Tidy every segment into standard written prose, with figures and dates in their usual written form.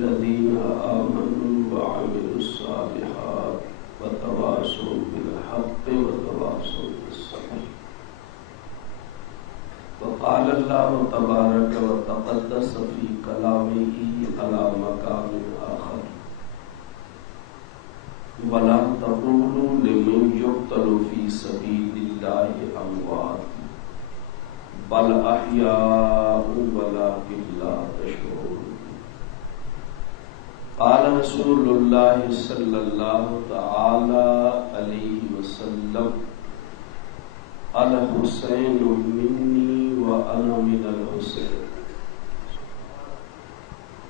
الذين آمنوا وعملوا الصالحات وتواصوا بالحق وتواصوا بالصبر. وقال الله تبارك وتقدس في كلامه على مقام آخر: ولا تقولوا لمن يقتل في سبيل الله أموات بل أحياء ولكن لا تشعرون. قال رسول الله صلى الله تعالى عليه وسلم: الحسين مني وأنا من الحسين.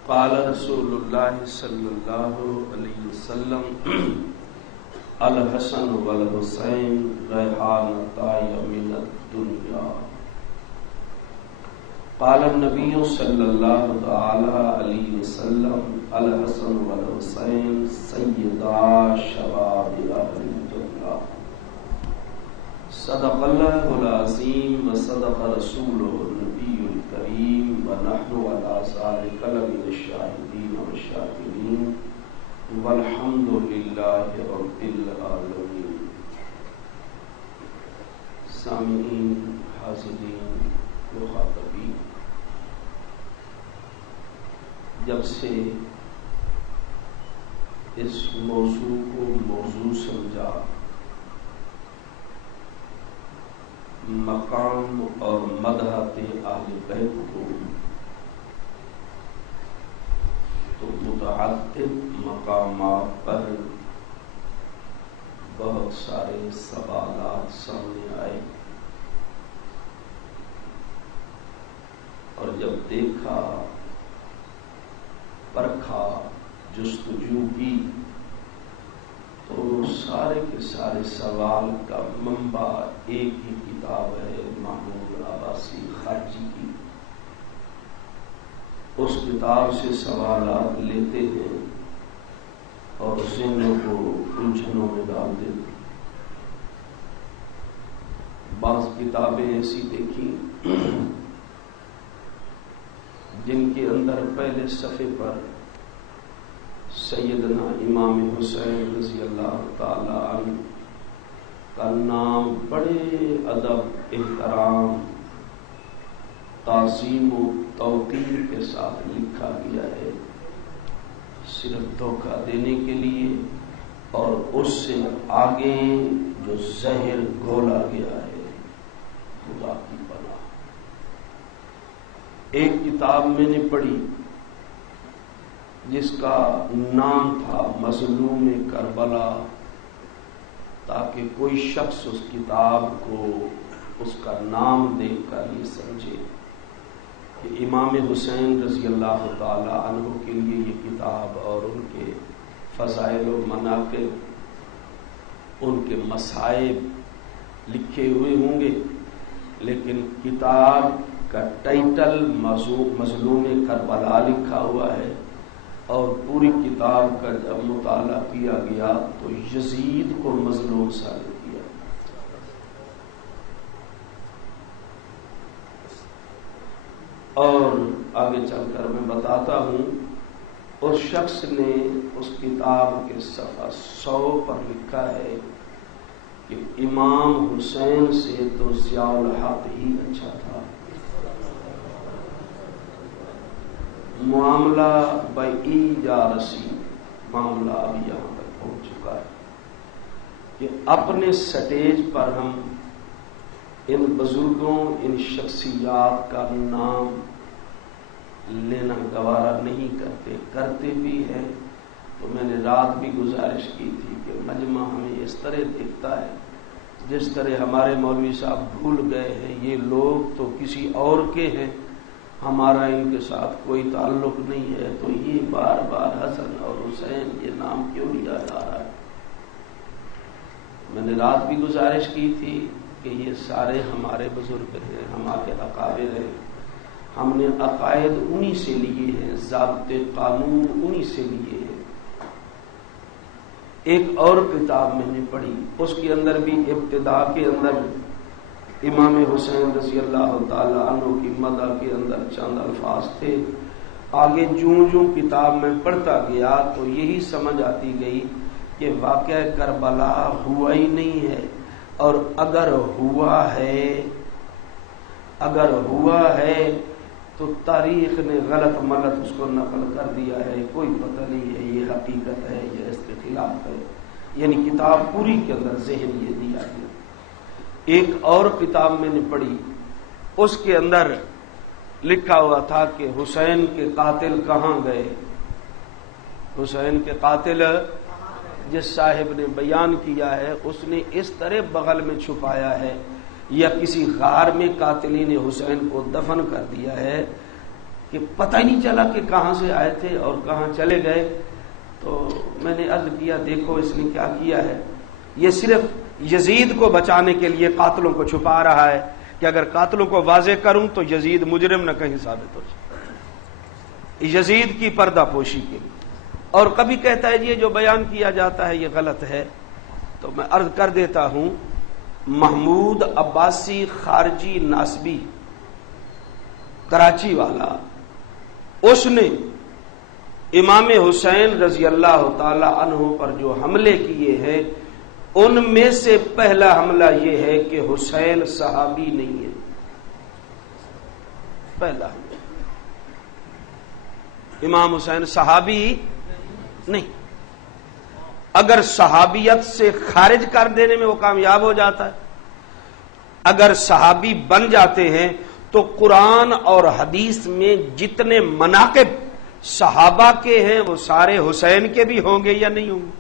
قال رسول الله صلى الله عليه وسلم: الحسن والحسين ريحانتاي من الدنيا. قال النبي صلى الله تعالى عليه وسلم: الحسن والحسين سيدا شباب أهل الجنة. صدق الله العظيم وصدق رسوله النبي الكريم ونحن على ذلك لمن الشاهدين والشاكرين والحمد لله رب العالمين. سامعین، حاضرین، مخاطبین، جب سے اس موضوع کو موضوع سمجھا، مقام اور مدحت اہل بیت کو، تو متعدد مقامات پر بہت سارے سوالات سامنے آئے، اور جب دیکھا، پرکھا، جستجو کی، تو سارے کے سارے سوال کا منبع ایک ہی کتاب ہے، محمود عباسی خارجی کی۔ اس کتاب سے سوالات لیتے ہیں اور ذہنوں کو الجھنوں میں ڈال دیتے ہیں۔ بعض کتابیں ایسی دیکھی جن کے اندر پہلے صفحے پر سیدنا امام حسین رضی اللہ تعالی عنہ کا نام بڑے ادب، احترام، تعظیم و توقیر کے ساتھ لکھا گیا ہے، صرف دھوکہ دینے کے لیے، اور اس سے آگے جو زہر گھولا گیا ہے، خدا کی پناہ۔ ایک کتاب میں نے پڑھی جس کا نام تھا مظلوم کربلا، تاکہ کوئی شخص اس کتاب کو، اس کا نام دیکھ کر یہ سمجھے کہ امام حسین رضی اللہ تعالی عنہ کے لیے یہ کتاب اور ان کے فضائل و مناقب، ان کے مصائب لکھے ہوئے ہوں گے، لیکن کتاب کا ٹائٹل مظلوم کربلا لکھا ہوا ہے، اور پوری کتاب کا جب مطالعہ کیا گیا تو یزید کو مظلوم ثابت کیا۔ اور آگے چل کر میں بتاتا ہوں، اس شخص نے اس کتاب کے صفحہ 100 پر لکھا ہے کہ امام حسین سے تو ضیاء الحق ہی اچھا تھا۔ معاملہ بئی یا رسی، معاملہ اب یہاں تک پہنچ چکا ہے کہ اپنے سٹیج پر ہم ان بزرگوں، ان شخصیات کا نام لینا گوارا نہیں کرتے بھی ہیں۔ تو میں نے رات بھی گزارش کی تھی کہ مجمع ہمیں اس طرح دیکھتا ہے جس طرح ہمارے مولوی صاحب بھول گئے ہیں یہ لوگ تو کسی اور کے ہیں، ہمارا ان کے ساتھ کوئی تعلق نہیں ہے، تو یہ بار بار حسن اور حسین یہ نام کیوں لیا جا رہا ہے۔ میں نے رات بھی گزارش کی تھی کہ یہ سارے ہمارے بزرگ ہیں، ہمارے اکابر ہیں، ہم نے عقائد انہی سے لیے ہیں، ضابطے قانون انہی سے لیے ہیں۔ ایک اور کتاب میں نے پڑھی، اس کے اندر بھی ابتدا کے اندر امام حسین رضی اللہ تعالی عنہ کی مدح کے اندر چند الفاظ تھے، آگے جوں کتاب میں پڑھتا گیا تو یہی سمجھ آتی گئی کہ واقعہ کربلا ہوا ہی نہیں ہے، اور اگر ہوا ہے تو تاریخ نے غلط ملت اس کو نقل کر دیا ہے، کوئی پتہ نہیں ہے یہ حقیقت ہے یا اس کے خلاف ہے، یعنی کتاب پوری کے اندر ذہن یہ دیا گیا۔ ایک اور کتاب میں نے پڑھی، اس کے اندر لکھا ہوا تھا کہ حسین کے قاتل کہاں گئے، حسین کے قاتل جس صاحب نے بیان کیا ہے اس نے اس طرح بغل میں چھپایا ہے یا کسی غار میں قاتلین حسین کو دفن کر دیا ہے کہ پتہ ہی نہیں چلا کہ کہاں سے آئے تھے اور کہاں چلے گئے۔ تو میں نے عرض کیا دیکھو اس نے کیا کیا ہے، یہ صرف یزید کو بچانے کے لیے قاتلوں کو چھپا رہا ہے کہ اگر قاتلوں کو واضح کروں تو یزید مجرم نہ کہیں ثابت ہو جائے، یزید کی پردہ پوشی کے لیے۔ اور کبھی کہتا ہے یہ جو بیان کیا جاتا ہے یہ غلط ہے، تو میں عرض کر دیتا ہوں محمود عباسی خارجی ناسبی کراچی والا، اس نے امام حسین رضی اللہ تعالی عنہ پر جو حملے کیے ہیں ان میں سے پہلا حملہ یہ ہے کہ حسین صحابی نہیں ہے، پہلا حملہ امام حسین صحابی نہیں، اگر صحابیت سے خارج کر دینے میں وہ کامیاب ہو جاتا ہے، اگر صحابی بن جاتے ہیں تو قرآن اور حدیث میں جتنے مناقب صحابہ کے ہیں وہ سارے حسین کے بھی ہوں گے یا نہیں ہوں گے؟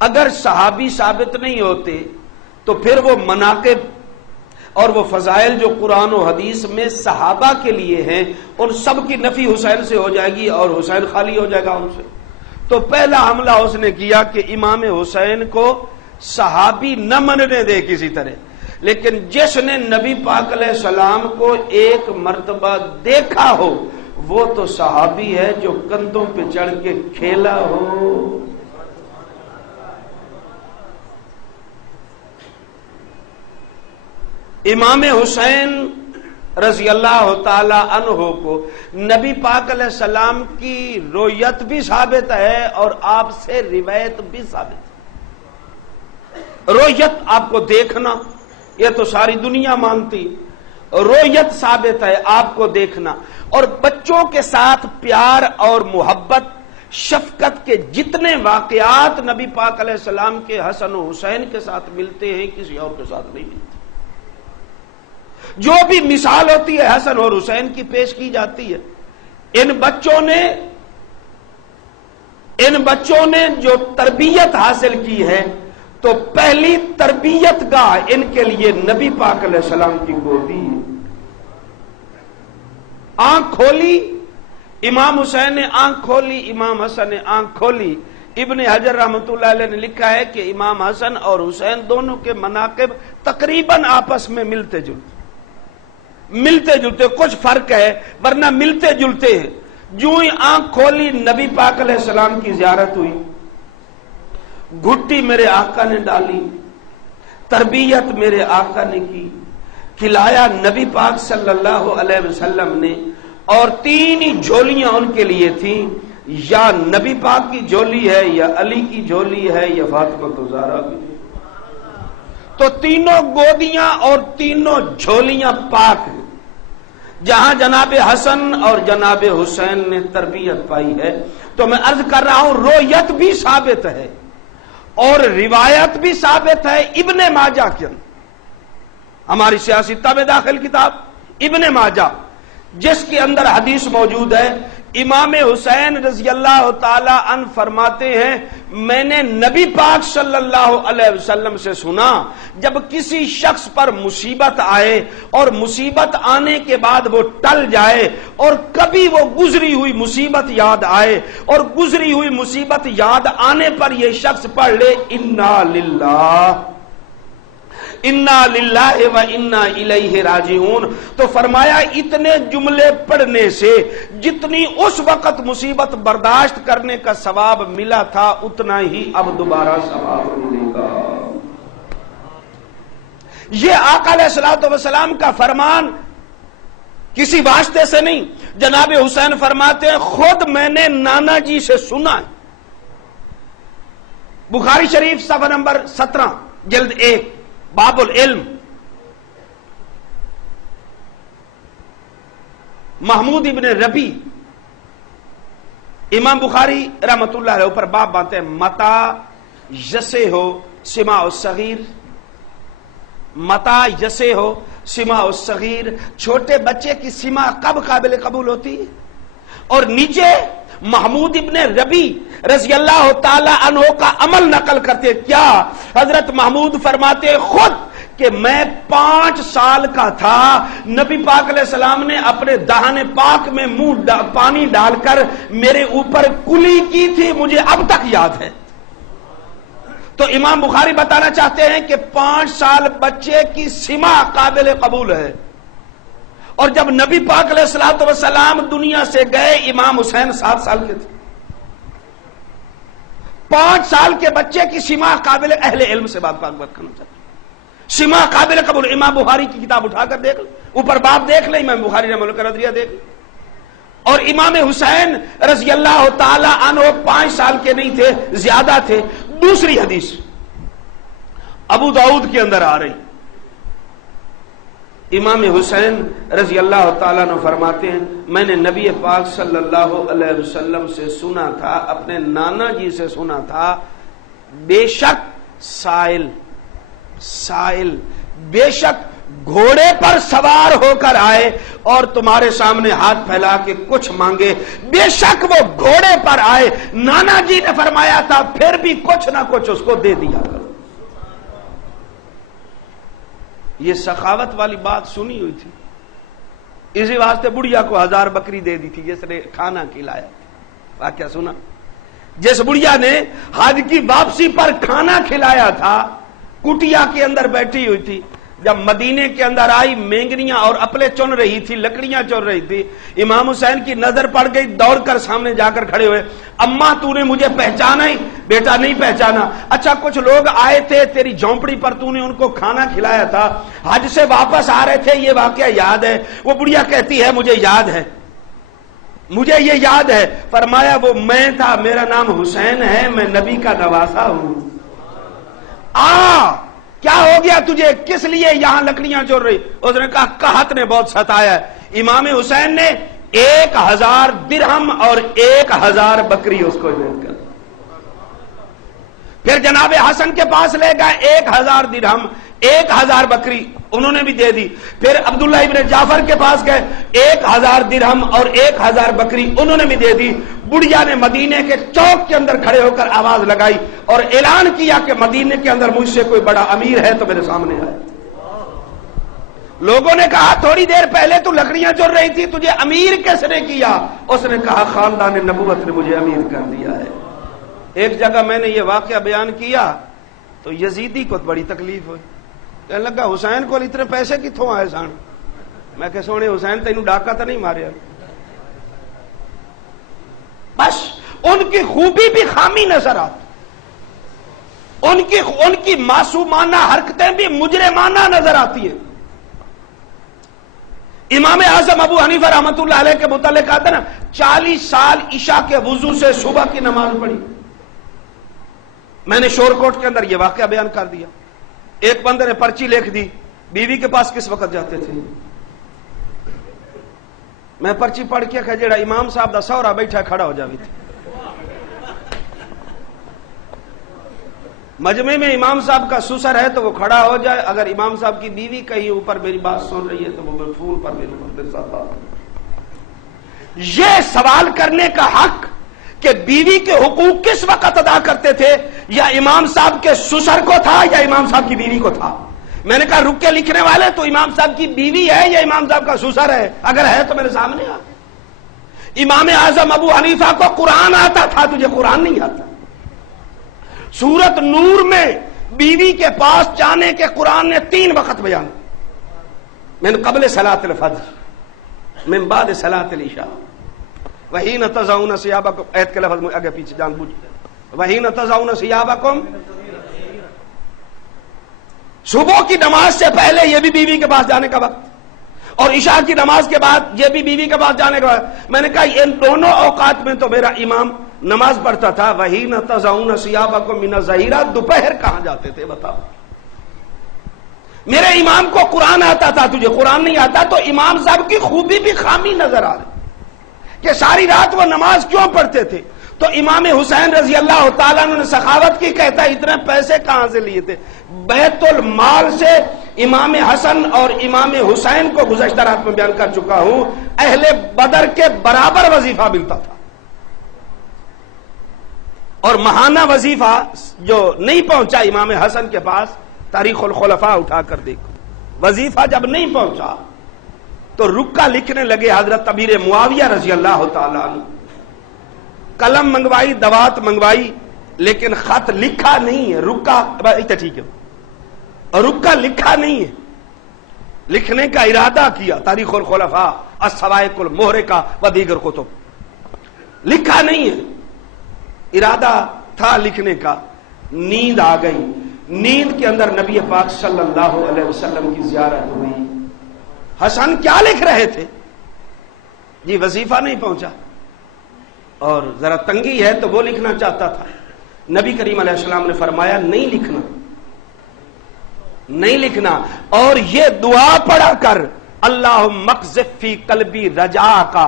اگر صحابی ثابت نہیں ہوتے تو پھر وہ مناقب اور وہ فضائل جو قرآن و حدیث میں صحابہ کے لیے ہیں ان سب کی نفی حسین سے ہو جائے گی اور حسین خالی ہو جائے گا ان سے۔ تو پہلا حملہ اس نے کیا کہ امام حسین کو صحابی نہ مننے دے کسی طرح، لیکن جس نے نبی پاک علیہ السلام کو ایک مرتبہ دیکھا ہو وہ تو صحابی ہے جو کندھوں پہ چڑھ کے کھیلا ہو۔ امام حسین رضی اللہ تعالی عنہ کو نبی پاک علیہ السلام کی رویت بھی ثابت ہے اور آپ سے روایت بھی ثابت ہے۔ رویت آپ کو دیکھنا یہ تو ساری دنیا مانتی، رویت ثابت ہے آپ کو دیکھنا، اور بچوں کے ساتھ پیار اور محبت شفقت کے جتنے واقعات نبی پاک علیہ السلام کے حسن و حسین کے ساتھ ملتے ہیں کسی اور کے ساتھ نہیں ملتے۔ جو بھی مثال ہوتی ہے حسن اور حسین کی پیش کی جاتی ہے۔ ان بچوں نے جو تربیت حاصل کی ہے تو پہلی تربیت گاہ ان کے لیے نبی پاک علیہ السلام کی گودی ہے۔ آنکھ کھولی امام حسین نے، آنکھ کھولی امام حسن نے، آنکھ کھولی۔ ابن حجر رحمۃ اللہ علیہ نے لکھا ہے کہ امام حسن اور حسین دونوں کے مناقب تقریباً آپس میں ملتے جلتے، کچھ فرق ہے ورنہ ملتے جلتے ہیں۔ جو ہی آنکھ کھولی نبی پاک علیہ السلام کی زیارت ہوئی، گھٹی میرے آقا نے ڈالی، تربیت میرے آقا نے کی، کھلایا نبی پاک صلی اللہ علیہ وسلم نے، اور تین ہی جھولیاں ان کے لیے تھیں، یا نبی پاک کی جھولی ہے یا علی کی جھولی ہے یا فاطمہ زہرا کی، تو تینوں گودیاں اور تینوں جھولیاں پاک ہیں۔ جہاں جناب حسن اور جناب حسین نے تربیت پائی ہے، تو میں عرض کر رہا ہوں رویت بھی ثابت ہے اور روایت بھی ثابت ہے۔ ابن ماجہ کے اندر، ہماری سیاستہ میں داخل کتاب ابن ماجہ، جس کے اندر حدیث موجود ہے، امام حسین رضی اللہ تعالی عنہ فرماتے ہیں میں نے نبی پاک صلی اللہ علیہ وسلم سے سنا جب کسی شخص پر مصیبت آئے اور مصیبت آنے کے بعد وہ ٹل جائے اور کبھی وہ گزری ہوئی مصیبت یاد آئے اور گزری ہوئی مصیبت یاد آنے پر یہ شخص پڑھ لے انا للہ و انا الیہ راجعون، تو فرمایا اتنے جملے پڑھنے سے جتنی اس وقت مصیبت برداشت کرنے کا ثواب ملا تھا اتنا ہی اب دوبارہ ثواب ملے گا۔ یہ آقا علیہ الصلوۃ والسلام کا فرمان کسی واسطے سے نہیں، جناب حسین فرماتے ہیں خود میں نے نانا جی سے سنا ہے. بخاری شریف صفحہ نمبر 17 جلد 1 باب العلم. محمود ابن ربی امام بخاری رحمت اللہ علیہ اوپر باب باندھتے ہیں متا یسے ہو سماع الصغیر. متا یسے ہو سماع الصغیر، چھوٹے بچے کی سماع کب قابل قبول ہوتی ہے؟ اور نیچے محمود ابن ربی رضی اللہ تعالی عنہ کا عمل نقل کرتے. کیا حضرت محمود فرماتے خود کہ میں 5 سال کا تھا، نبی پاک علیہ السلام نے اپنے دہانے پاک میں منہ پانی ڈال کر میرے اوپر کلی کی تھی، مجھے اب تک یاد ہے. تو امام بخاری بتانا چاہتے ہیں کہ 5 سال بچے کی سماع قابل قبول ہے. اور جب نبی پاک علیہ السلام دنیا سے گئے امام حسین 7 سال کے تھے. 5 سال کے بچے کی سماع قابل، اہل علم سے بات کرنا چاہتے ہیں، سماع قابل قبول. امام بخاری کی کتاب اٹھا کر دیکھ لیں، اوپر باب دیکھ لیں، امام بخاری رحمۃ اللہ کا نظریہ دیکھ لیں. اور امام حسین رضی اللہ تعالی عنہ 5 سال کے نہیں تھے، زیادہ تھے. دوسری حدیث ابو داؤد کے اندر آ رہی، امام حسین رضی اللہ تعالیٰ عنہ فرماتے ہیں میں نے نبی پاک صلی اللہ علیہ وسلم سے سنا تھا، اپنے نانا جی سے سنا تھا، بے شک سائل بے شک گھوڑے پر سوار ہو کر آئے اور تمہارے سامنے ہاتھ پھیلا کے کچھ مانگے، بے شک وہ گھوڑے پر آئے. نانا جی نے فرمایا تھا پھر بھی کچھ نہ کچھ اس کو دے دیا کرو. یہ سخاوت والی بات سنی ہوئی تھی، اسی واسطے بڑھیا کو 1000 بکری دے دی تھی جس نے کھانا کھلایا. واقعہ سنا، جس بڑھیا نے حج کی واپسی پر کھانا کھلایا تھا، کٹیا کے اندر بیٹھی ہوئی تھی، جب مدینے کے اندر آئی مینگنیاں اور اپلے چن رہی تھی، لکڑیاں چن رہی تھی. امام حسین کی نظر پڑ گئی، دوڑ کر سامنے جا کر کھڑے ہوئے. اماں تو نے مجھے پہچانا ہی؟ بیٹا نہیں پہچانا. اچھا کچھ لوگ آئے تھے تیری جھونپڑی پر، تو نے ان کو کھانا کھلایا تھا، حج سے واپس آ رہے تھے، یہ واقعہ یاد ہے؟ وہ بڑھیا کہتی ہے مجھے یاد ہے، مجھے یہ یاد ہے. فرمایا وہ میں تھا، میرا نام حسین ہے، میں نبی کا نواسا ہوں. کیا ہو گیا تجھے؟ کس لیے یہاں لکڑیاں چور رہی؟ اس نے کہا قحط نے بہت ستایا ہے. امام حسین نے 1000 درہم اور 1000 بکری اس کو دے کر، پھر جناب حسن کے پاس لے گئے، 1000 درہم 1000 بکری انہوں نے بھی دے دی. پھر عبداللہ ابن جعفر کے پاس گئے، 1000 درہم اور 1000 بکری انہوں نے بھی دے دی. بڑھیا نے مدینے کے چوک کے اندر کھڑے ہو کر آواز لگائی اور اعلان کیا کہ مدینے کے اندر مجھ سے کوئی بڑا امیر ہے تو میرے سامنے آئے. لوگوں نے کہا تھوڑی دیر پہلے تو لکڑیاں چور رہی تھی، تجھے امیر کس نے کیا؟ اس نے کہا خاندان نبوت نے مجھے امیر کر دیا ہے. ایک جگہ میں نے یہ واقعہ بیان کیا تو یزیدی کو بڑی تکلیف ہوئی، کہنے لگا حسین کو اتنے پیسے کتوں آئے سن؟ میں کہ سونے حسین تینوں ڈاکہ تو نہیں ماریا. بس ان کی خوبی بھی خامی نظر آتی، ان کی معصومانہ حرکتیں بھی مجرمانہ نظر آتی ہیں. امام اعظم ابو حنیفہ رحمۃ اللہ علیہ کے متعلق آتا نا 40 سال عشاء کے وضو سے صبح کی نماز پڑھی. میں نے شور کوٹ کے اندر یہ واقعہ بیان کر دیا. ایک بندے نے پرچی لکھ دی، بیوی کے پاس کس وقت جاتے تھے؟ میں پرچی پڑھ کے کہ جڑا امام صاحب دا سہرا بیٹھا کھڑا ہو جاوی تھی. مجمع میں امام صاحب کا سسر ہے تو وہ کھڑا ہو جائے، اگر امام صاحب کی بیوی کہیں اوپر میری بات سن رہی ہے تو وہ مفعول پر میرے ساتھ بات. یہ سوال کرنے کا حق کہ بیوی کے حقوق کس وقت ادا کرتے تھے، یا امام صاحب کے سسر کو تھا یا امام صاحب کی بیوی کو تھا؟ میں نے کہا رک کے لکھنے والے تو امام صاحب کی بیوی ہے یا امام صاحب کا سسر ہے؟ اگر ہے تو میرے سامنے آ. امام اعظم ابو حنیفہ کو قرآن آتا تھا، تجھے قرآن نہیں آتا. سورت نور میں بیوی کے پاس جانے کے قرآن نے 3 وقت بیان، من قبل صلاۃ الفجر، من بعد صلاۃ العشاء، وحین تضعون ثیابکم، ایت کے لفظ آگے پیچھے جان بوجھ، وحین تضعون ثیابکم، صبح کی نماز سے پہلے یہ بھی بیوی کے پاس جانے کا وقت. اور عشاء کی نماز کے بعد یہ بھی بیوی کے پاس جانے کے بعد میں نے کہا ان دونوں اوقات میں تو میرا امام نماز پڑھتا تھا، وہی نہ تضعون ثیابکم من الظہیرہ، دوپہر کہاں جاتے تھے بتاؤ؟ میرے امام کو قرآن آتا تھا، تجھے قرآن نہیں آتا؟ تو امام صاحب کی خوبی بھی خامی نظر آ رہی کہ ساری رات وہ نماز کیوں پڑھتے تھے؟ تو امام حسین رضی اللہ تعالیٰ عنہ نے سخاوت کی، کہتا ہے اتنے پیسے کہاں سے لیے تھے؟ بیت المال سے امام حسن اور امام حسین کو گزشتہ رات میں بیان کر چکا ہوں، اہل بدر کے برابر وظیفہ ملتا تھا، اور ماہانہ وظیفہ جو نہیں پہنچا امام حسن کے پاس، تاریخ الخلفاء اٹھا کر دیکھو، وظیفہ جب نہیں پہنچا تو رکا لکھنے لگے حضرت امیر معاویہ رضی اللہ تعالیٰ عنہ، قلم منگوائی، دوات منگوائی، لیکن خط لکھا نہیں ہے، رکا ٹھیک ہے، رکا لکھا نہیں ہے، لکھنے کا ارادہ کیا، تاریخ الخلفاء، السوائق المحرقہ و دیگر کتب، لکھا نہیں ہے، ارادہ تھا لکھنے کا، نیند آ گئی، نیند کے اندر نبی پاک صلی اللہ علیہ وسلم کی زیارت ہوئی۔ حسن کیا لکھ رہے تھے؟ جی وظیفہ نہیں پہنچا، اور ذرا تنگی ہے تو وہ لکھنا چاہتا تھا۔ نبی کریم علیہ السلام نے فرمایا نہیں لکھنا، نہیں لکھنا، اور یہ دعا پڑھا کر، اللہم اقذف فی قلبی رجا کا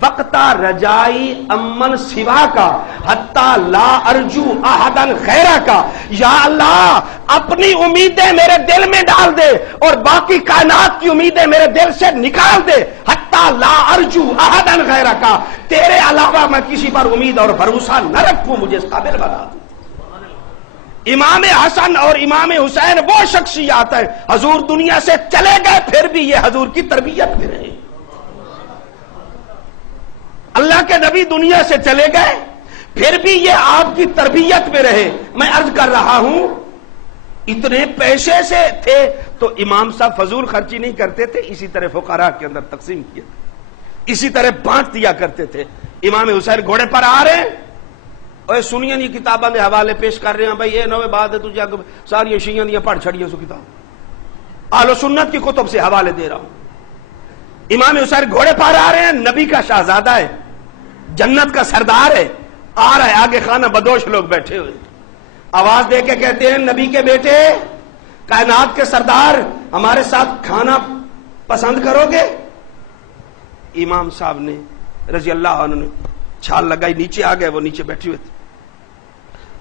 وقتا رجائی امن سوا کا حتی لا ارجو احدا غیرہ کا، یا اللہ اپنی امیدیں میرے دل میں ڈال دے اور باقی کائنات کی امیدیں میرے دل سے نکال دے، حتی لا ارجو احدا غیرہ کا، تیرے علاوہ میں کسی پر امید اور بھروسہ نہ رکھوں، مجھے اس قابل بنا دے۔ امام حسن اور امام حسین وہ شخصیات ہیں، حضور دنیا سے چلے گئے پھر بھی یہ حضور کی تربیت میں رہے، اللہ کے نبی دنیا سے چلے گئے پھر بھی یہ آپ کی تربیت میں رہے۔ میں عرض کر رہا ہوں اتنے پیسے سے تھے تو امام صاحب فضول خرچی نہیں کرتے تھے، اسی طرح فقراء کے اندر تقسیم کیا، اسی طرح بانٹ دیا کرتے تھے۔ امام حسین گھوڑے پر آ رہے ہیں، اور سنیاں دی کتاباں دے حوالے پیش کر رہے ہیں، بھائی یہ نوے بات ہے تجھے ساری شیعہ دی پڑھ چھڑیاں سو کتاب، اہل سنت کی کتب سے حوالے دے رہا ہوں۔ امام حسین گھوڑے پر آ رہے ہیں، نبی کا شہزادہ ہے، جنت کا سردار ہے، آ رہا ہے، آگے خانہ بدوش لوگ بیٹھے ہوئے، آواز دے کے کہتے ہیں نبی کے بیٹے، کائنات کے سردار، ہمارے ساتھ کھانا پسند کرو گے؟ امام صاحب نے رضی اللہ عنہ نے چھال لگائی، نیچے آ گئے، وہ نیچے بیٹھے ہوئے تھے،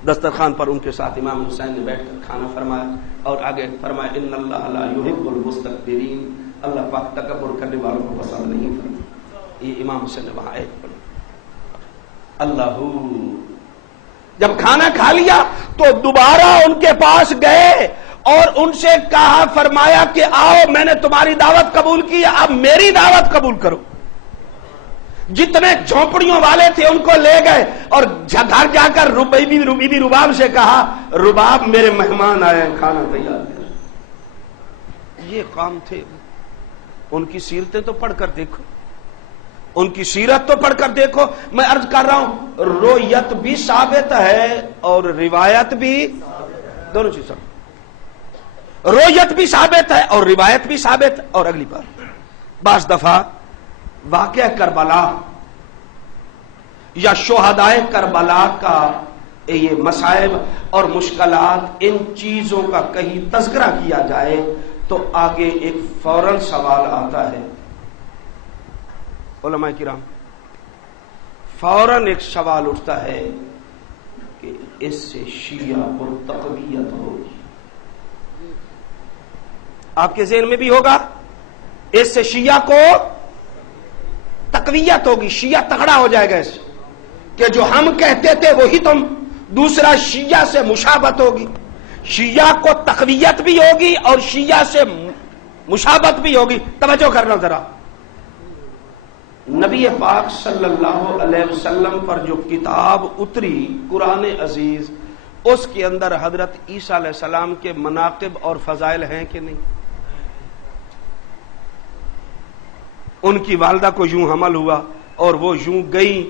دسترخوان پر ان کے ساتھ امام حسین نے بیٹھ کر کھانا فرمایا، اور آگے فرمایا ان اللہ لا یحب المستکبرین، اللہ پاک تکبر کرنے والوں کو پسند نہیں کرتا۔ یہ امام حسین نے وہاں ایک پڑھی، اللہ، جب کھانا کھا لیا تو دوبارہ ان کے پاس گئے اور ان سے کہا، فرمایا کہ آؤ میں نے تمہاری دعوت قبول کی، اب میری دعوت قبول کرو۔ جتنے جھونپڑیوں والے تھے ان کو لے گئے اور گھر جا کر بی بی رباب سے کہا، رباب میرے مہمان آئے ہیں، کھانا تیار کر۔ یہ کام تھے، ان کی سیرتیں تو پڑھ کر دیکھو، ان کی سیرت تو پڑھ کر دیکھو۔ میں عرض کر رہا ہوں رویت بھی ثابت ہے اور روایت بھی، دونوں چیز، رویت بھی ثابت ہے اور روایت بھی ثابت ہے۔ اور اگلی بات، بعض دفعہ واقعہ کربلا یا شہدائے کربلا کا یہ مصائب اور مشکلات، ان چیزوں کا کہیں تذکرہ کیا جائے تو آگے ایک فوراً سوال آتا ہے، علماء کرام فوراً ایک سوال اٹھتا ہے کہ اس سے شیعہ کو تقویت ہوگی؟ آپ کے ذہن میں بھی ہوگا، اس سے شیعہ کو تقویت ہوگی، شیعہ تگڑا ہو جائے گا اس سے، کہ جو ہم کہتے تھے وہی تم، دوسرا شیعہ سے مشابہت ہوگی، شیعہ کو تقویت بھی ہوگی اور شیعہ سے مشابہت بھی ہوگی۔ توجہ کرنا ذرا، نبی پاک صلی اللہ علیہ وسلم پر جو کتاب اتری قرآن عزیز، اس کے اندر حضرت عیسیٰ علیہ السلام کے مناقب اور فضائل ہیں کہ نہیں؟ ان کی والدہ کو یوں حمل ہوا اور وہ یوں گئی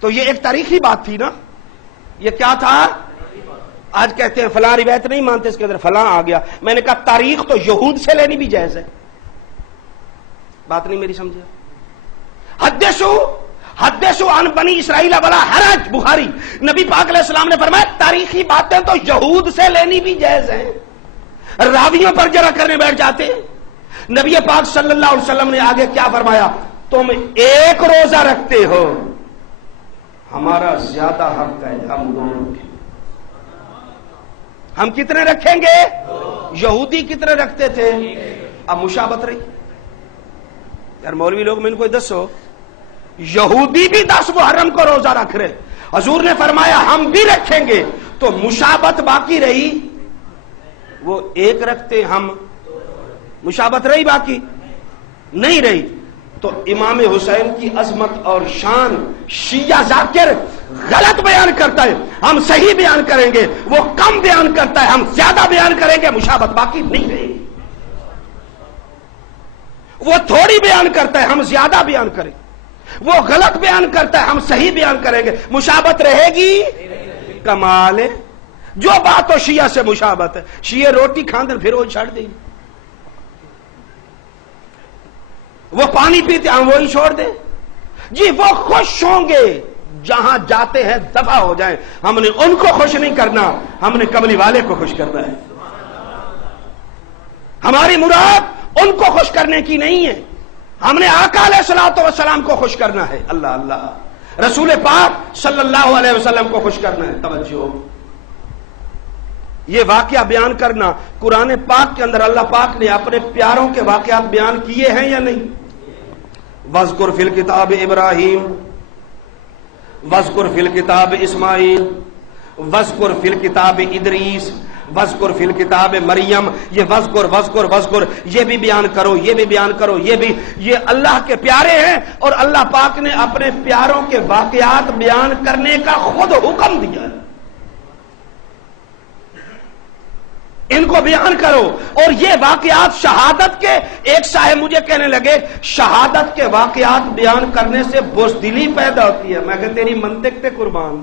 تو یہ ایک تاریخی بات تھی نا. یہ کیا تھا؟ آج کہتے ہیں فلاں روایت نہیں مانتے، اس کے اندر فلاں آ گیا. میں نے کہا تاریخ تو یہود سے لینی بھی جائز ہے. بات نہیں میری سمجھے؟ حدثوا عن بنی اسرائیل ولا حرج، بخاری. نبی پاک علیہ السلام نے فرمایا تاریخی باتیں تو یہود سے لینی بھی جائز ہیں. راویوں پر جرا کرنے بیٹھ جاتے ہیں. نبی پاک صلی اللہ علیہ وسلم نے آگے کیا فرمایا؟ تم ایک روزہ رکھتے ہو، ہمارا زیادہ حق ہے ہم دونوں کے. ہم کتنے رکھیں گے؟ یہودی کتنے رکھتے تھے؟ اب مشابت رہی. یار مولوی لوگ میں ان کو دسو، یہودی بھی 10 محرم کو روزہ رکھ رہے، حضور نے فرمایا ہم بھی رکھیں گے، تو مشابت باقی رہی. وہ ایک رکھتے، ہم مشابت رہی باقی نہیں رہی. تو امام حسین کی عظمت اور شان شیعہ ذاکر غلط بیان کرتا ہے، ہم صحیح بیان کریں گے. وہ کم بیان کرتا ہے، ہم زیادہ بیان کریں گے، مشابت باقی نہیں رہے گی. وہ تھوڑی بیان کرتا ہے، ہم زیادہ بیان کریں. وہ غلط بیان کرتا ہے، ہم صحیح بیان کریں گے، مشابت رہے گی. کمال ہے. جو بات ہو شیعہ سے مشابت ہے. شیعہ روٹی کھاندے پھر وہ چھڑ دیں، وہ پانی پیتے ہم وہی چھوڑ دیں. جی وہ خوش ہوں گے جہاں جاتے ہیں دفع ہو جائیں. ہم نے ان کو خوش نہیں کرنا، ہم نے کملی والے کو خوش کرنا ہے. ہماری مراد ان کو خوش کرنے کی نہیں ہے، ہم نے آقا علیہ الصلوۃ والسلام کو خوش کرنا ہے. اللہ اللہ، رسول پاک صلی اللہ علیہ وسلم کو خوش کرنا ہے. توجہ، یہ واقعہ بیان کرنا، قرآن پاک کے اندر اللہ پاک نے اپنے پیاروں کے واقعات بیان کیے ہیں یا نہیں؟ وَاذْكُرْ فِي الْكِتَابِ إِبْرَاهِيمَ وَاذْكُرْ فِي الْكِتَابِ إِسْمَاعِيلَ وَاذْكُرْ فِي الْكِتَابِ إِدْرِيسَ وَاذْكُرْ فِي الْكِتَابِ مریم. یہ وَاذْكُرْ یہ بھی بیان کرو، یہ بھی بیان کرو، یہ اللہ کے پیارے ہیں اور اللہ پاک نے اپنے پیاروں کے واقعات بیان کرنے کا خود حکم دیا ہے. ان کو بیان کرو. اور یہ واقعات شہادت کے، ایک صاحب مجھے کہنے لگے شہادت کے واقعات بیان کرنے سے بزدلی پیدا ہوتی ہے. میں کہ تیری منطق تے قربان.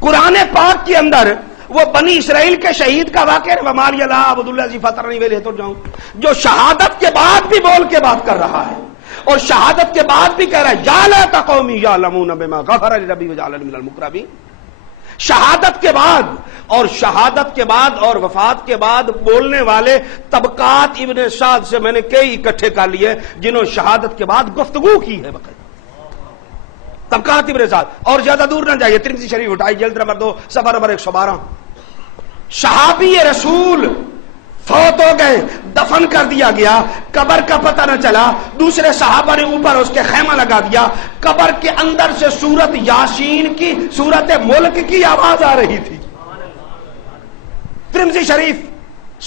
قرآن پاک کے اندر وہ بنی اسرائیل کے شہید کا واقعہ وَمَا لِيَ لَا أَعْبُدُ الَّذِي فَطَرَنِي وَإِلَيْهِ تُرْجَعُونَ، جو شہادت کے بعد بھی بول کے بات کر رہا ہے اور شہادت کے بعد بھی کہہ رہا ہے یا لیت قومی یعلمون بما غفر لی ربی وجعلنی من المکرمین. شہادت کے بعد اور شہادت کے بعد اور وفات کے بعد بولنے والے طبقات ابن سعد سے میں نے کئی اکٹھے کر لیے جنہوں نے شہادت کے بعد گفتگو کی ہے. طبقات ابن سعد. اور زیادہ دور نہ جائیے، ترمذی شریف اٹھائی جلد نمبر 2 صفحہ نمبر 112. صحابی رسول فوت ہو گئے، دفن کر دیا گیا، قبر کا پتہ نہ چلا. دوسرے صحابہ نے اوپر اس کے خیمہ لگا دیا. قبر کے اندر سے سورت یاسین کی، سورت ملک کی آواز آ رہی تھی. ترمذی شریف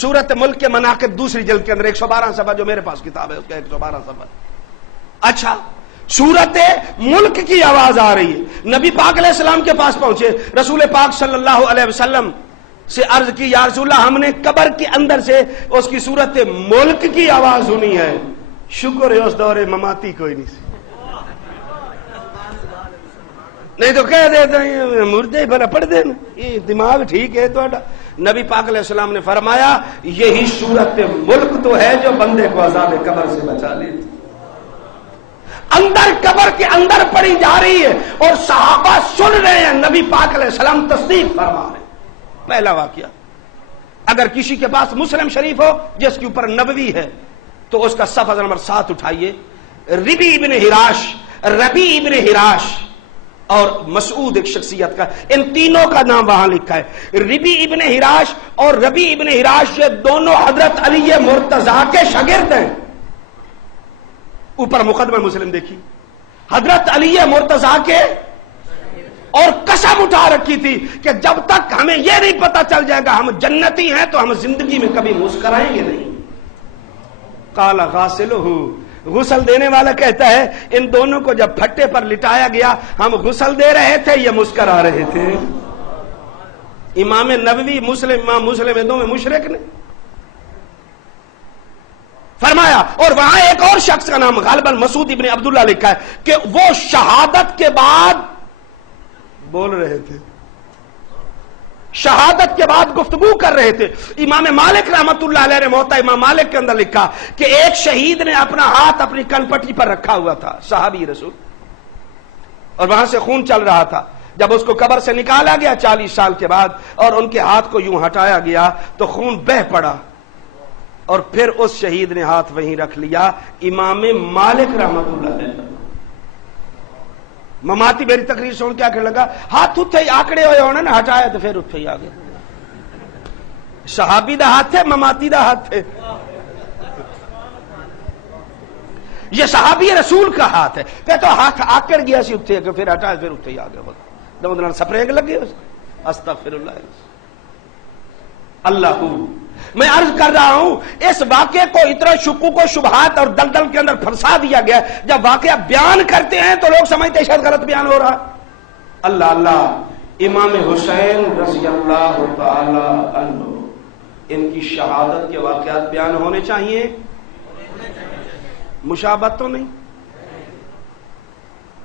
سورت ملک کے مناقب دوسری جلد کے اندر 112 صفحہ، جو میرے پاس کتاب ہے اس کا 112 صفحہ. اچھا، سورت ملک کی آواز آ رہی ہے. نبی پاک علیہ السلام کے پاس پہنچے، رسول پاک صلی اللہ علیہ وسلم سے عرض کی یا رسول اللہ ہم نے قبر کے اندر سے اس کی سورت ملک کی آواز سنی ہے. شکر ہے اس دور مماتی کوئی نہیں تو کہہ دیتے ہیں مردے بھلا پڑھ دینا، یہ دماغ ٹھیک ہے تو. نبی پاک علیہ السلام نے فرمایا یہی سورت ملک تو ہے جو بندے کو عذاب قبر سے بچا لیتی. اندر قبر کے اندر پڑی جا رہی ہے اور صحابہ سن رہے ہیں، نبی پاک علیہ السلام تصدیق فرما رہے ہیں. پہلا واقعہ، اگر کسی کے پاس مسلم شریف ہو جس کے اوپر نبوی ہے تو اس کا صفحہ نمبر 7 اٹھائیے. ربی ابن ہراش اور مسعود ایک شخصیت کا، ان تینوں کا نام وہاں لکھا ہے. ربی ابن ہراش اور ربی ابن ہراش یہ دونوں حضرت علی مرتضیٰ کے شاگرد ہیں. اوپر مقدمہ مسلم دیکھی، حضرت علی مرتضیٰ کے، اور قسم اٹھا رکھی تھی کہ جب تک ہمیں یہ نہیں پتا چل جائے گا ہم جنتی ہیں تو ہم زندگی میں کبھی مسکرائیں گے نہیں. قال غاسلہ، غسل دینے والا کہتا ہے ان دونوں کو جب پھٹے پر لٹایا گیا ہم غسل دے رہے تھے، یہ مسکرا رہے تھے. امام نووی مسلم، امام مسلم دونوں میں مشرک نے. فرمایا. اور وہاں ایک اور شخص کا نام غالباً مسعود ابن عبداللہ لکھا ہے کہ وہ شہادت کے بعد بول رہے تھے، شہادت کے بعد گفتگو کر رہے تھے. امام مالک رحمت اللہ علیہ نے موطا امام مالک کے اندر لکھا کہ ایک شہید نے اپنا ہاتھ اپنی کن پٹی پر رکھا ہوا تھا، صحابی رسول، اور وہاں سے خون چل رہا تھا. جب اس کو قبر سے نکالا گیا 40 سال کے بعد اور ان کے ہاتھ کو یوں ہٹایا گیا تو خون بہہ پڑا، اور پھر اس شہید نے ہاتھ وہیں رکھ لیا. امام مالک رحمت اللہ علیہ مماتی میری تقریر سن کے آخر لگا ہاتھ اتھے ہی آکڑے ہوئے ہونے نا، ہٹایا تو پھر اتھے ہی آگے. صحابی دا ہاتھ ہے، مماتی دا ہاتھ ہے، یہ صحابی رسول کا ہاتھ ہے. کہ تو ہاتھ آکڑ گیا سی اتھے کہ پھر ہٹایا پھر اتھے ہی آگے ہوتا دمدلان سپرینگ لگے اس استغفر اللہ. اللہ میں عرض کر رہا ہوں اس واقعے کو اتنا شکوک و شبہات اور دلدل کے اندر پھنسا دیا گیا. جب واقعہ بیان کرتے ہیں تو لوگ سمجھتے ہیں شاید غلط بیان ہو رہا. اللہ اللہ امام حسین رضی اللہ تعالی عنہ ان کی شہادت کے واقعات بیان ہونے چاہیے، مشابہت تو نہیں.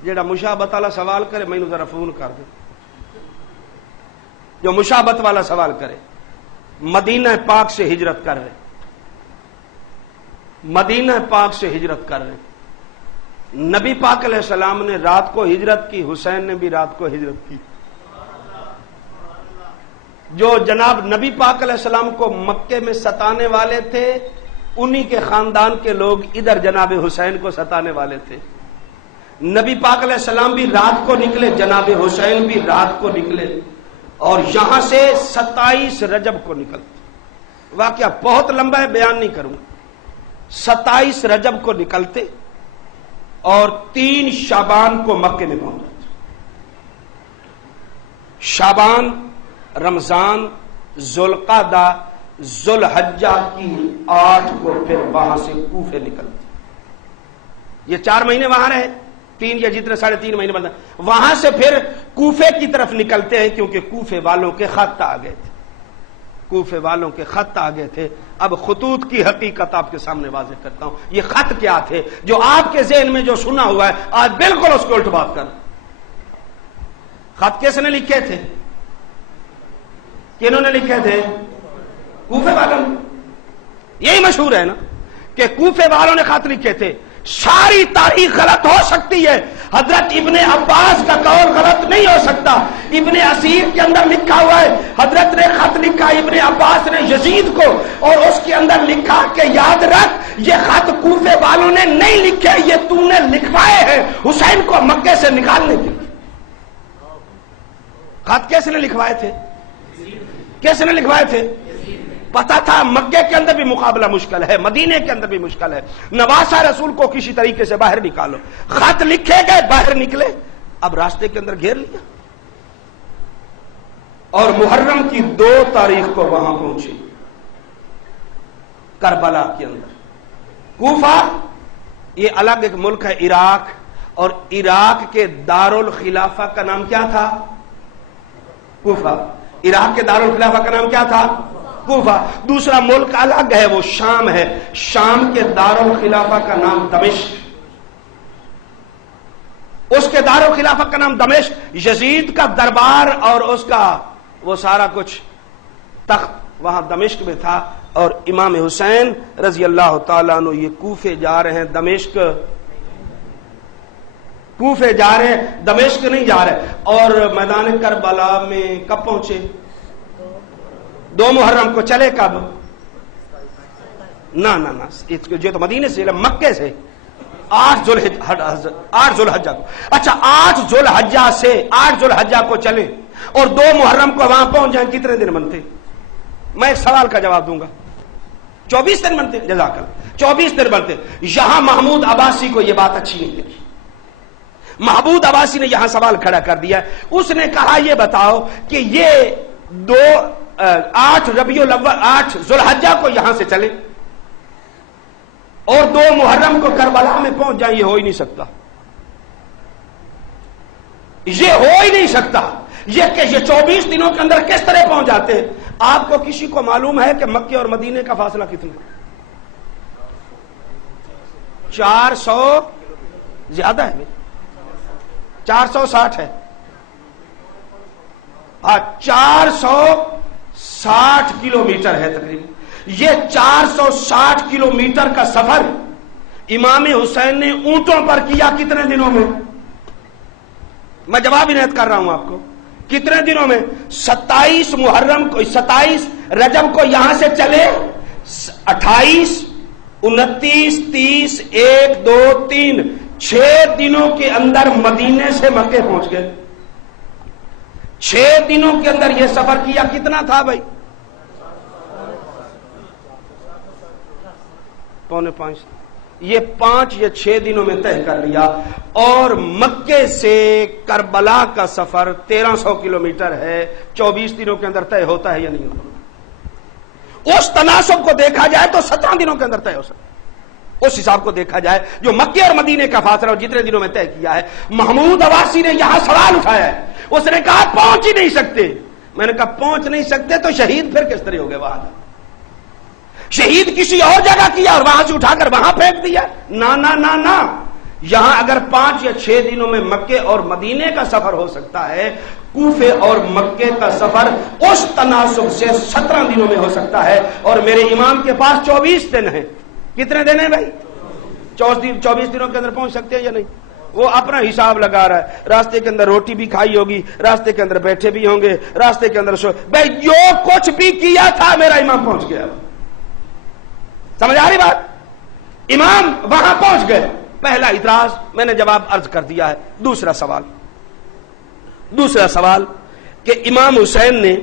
جیڑا مشابہت والا سوال کرے میں ذرا فون کر دے، جو مشابہت والا سوال کرے. مدینہ پاک سے ہجرت کر رہے، مدینہ پاک سے ہجرت کر رہے. نبی پاک علیہ السلام نے رات کو ہجرت کی، حسین نے بھی رات کو ہجرت کی. جو جناب نبی پاک علیہ السلام کو مکے میں ستانے والے تھے انہی کے خاندان کے لوگ ادھر جناب حسین کو ستانے والے تھے. نبی پاک علیہ السلام بھی رات کو نکلے، جناب حسین بھی رات کو نکلے، اور یہاں سے 27 رجب کو نکلتے. واقعہ بہت لمبا ہے، بیان نہیں کروں. 27 رجب کو نکلتے اور 3 شعبان کو مکے میں پہنچ جاتے. شعبان، رمضان، ذوالقعدہ، ذوالحجہ کی 8 کو پھر وہاں سے کوفے نکلتے. یہ 4 مہینے وہاں رہے، 3 یا جتنے 3.5 مہینے بنتا. وہاں سے پھر کوفے کی طرف نکلتے ہیں کیونکہ کوفے والوں کے خط آ گئے تھے، کوفے والوں کے خط آ گئے تھے. اب خطوط کی حقیقت آپ کے سامنے واضح کرتا ہوں. یہ خط کیا تھے جو آپ کے ذہن میں جو سنا ہوا ہے آج بالکل اس کو الٹ بات کر. خط کس نے لکھے تھے؟ کنہوں نے لکھے تھے؟ کوفے والوں نے. یہی مشہور ہے نا کہ کوفے والوں نے خط لکھے تھے. ساری تاریخ غلط ہو سکتی ہے، حضرت ابن عباس کا قول غلط نہیں ہو سکتا. ابن اسیر کے اندر لکھا ہوا ہے حضرت نے خط لکھا ابن عباس نے یزید کو، اور اس کے اندر لکھا کہ یاد رکھ یہ خط کوفے والوں نے نہیں لکھے، یہ تو نے لکھوائے ہیں حسین کو مکے سے نکالنے کے لیے. خط کیسے نے لکھوائے تھے؟ کیسے نے لکھوائے تھے؟ پتا تھا مکے کے اندر بھی مقابلہ مشکل ہے، مدینے کے اندر بھی مشکل ہے، نواسہ رسول کو کسی طریقے سے باہر نکالو. خط لکھے گئے، باہر نکلے، اب راستے کے اندر گھیر لیا. اور محرم کی 2 تاریخ کو وہاں پہنچے کربلا کے اندر. کوفہ یہ الگ ایک ملک ہے عراق، اور عراق کے دارالخلافہ کا نام کیا تھا؟ کوفہ. عراق کے دارالخلافہ کا نام کیا تھا؟ کوفہ. دوسرا ملک الگ ہے، وہ شام ہے. شام کے دارالخلافہ کا نام دمشق. اس کے دارالخلافہ کا نام دمشق. یزید کا دربار اور اس کا وہ سارا کچھ تخت وہاں دمشق میں تھا. اور امام حسین رضی اللہ تعالیٰ عنہ یہ کوفے جا رہے ہیں، دمشق کوفے جا رہے ہیں، دمشق نہیں جا رہے. اور میدان کربلا میں کب پہنچے؟ 2 محرم کو. چلے کب؟ نہ جو تو مدینے سے مکے سے 8 ذوالحجہ کو. اچھا 8 ذوالحجہ سے 8 ذوالحجہ کو چلے اور 2 محرم کو وہاں پہنچ جائیں، کتنے دن بنتے؟ میں ایک سوال کا جواب دوں گا. 24 دن بنتے. جزاک اللہ. 24 دن بنتے. یہاں محمود عباسی کو یہ بات اچھی نہیں لگی. محمود عباسی نے یہاں سوال کھڑا کر دیا. اس نے کہا یہ بتاؤ کہ یہ 8 ربیع الاول 8 ذوالحجہ کو یہاں سے چلے اور 2 محرم کو کربلا میں پہنچ جائیں، یہ ہو ہی نہیں سکتا. یہ ہو ہی نہیں سکتا. یہ کہ یہ 24 دنوں کے اندر کس طرح پہنچ جاتے؟ آپ کو کسی کو معلوم ہے کہ مکے اور مدینے کا فاصلہ کتنا؟ 400 زیادہ ہے، 460 ہے، ہاں 460 کلومیٹر ہے تقریباً۔ یہ 460 کلومیٹر کا سفر امام حسین نے اونٹوں پر کیا کتنے دنوں میں؟ میں جواب عنایت کر رہا ہوں آپ کو، کتنے دنوں میں؟ 27 محرم کو، 27 رجب کو یہاں سے چلے، 28 29 30 1 2 3 6 دنوں کے اندر مدینے سے مکے پہنچ گئے۔ 6 دنوں کے اندر یہ سفر کیا، کتنا تھا بھائی؟ 4.5 یہ 5 یا 6 دنوں میں طے کر لیا۔ اور مکے سے کربلا کا سفر 1300 کلومیٹر ہے، 24 دنوں کے اندر طے ہوتا ہے یا نہیں ہوتا؟ اس تناسب کو دیکھا جائے تو 17 دنوں کے اندر طے ہو سکتا ہے۔ اس حساب کو دیکھا جائے جو مکے اور مدینے کا فاصلہ اور جتنے دنوں میں طے کیا ہے۔ محمود عباسی نے یہاں سوال اٹھایا ہے، اس نے کہا پہنچ ہی نہیں سکتے۔ میں نے کہا پہنچ نہیں سکتے تو شہید پھر کس طرح ہو گئے؟ وہاں شہید کسی اور جگہ کیا اور وہاں سے اٹھا کر وہاں پھینک دیا؟ نا نا نا نا، یہاں اگر 5 یا 6 دنوں میں مکے اور مدینے کا سفر ہو سکتا ہے، کوفے اور مکے کا سفر اس تناسب سے 17 دنوں میں ہو سکتا ہے۔ اور میرے امام کے پاس 24 دن ہیں۔ کتنے دن ہیں بھائی؟ 24 دنوں کے اندر پہنچ سکتے ہیں یا نہیں؟ وہ اپنا حساب لگا رہا ہے، راستے کے اندر روٹی بھی کھائی ہوگی، راستے کے اندر بیٹھے بھی ہوں گے، راستے کے اندر بھائی جو کچھ بھی کیا تھا میرا امام پہنچ گیا۔ سمجھ آ رہی بات؟ امام وہاں پہنچ گئے۔ پہلا اعتراض میں نے جواب عرض کر دیا ہے۔ دوسرا سوال کہ امام حسین نے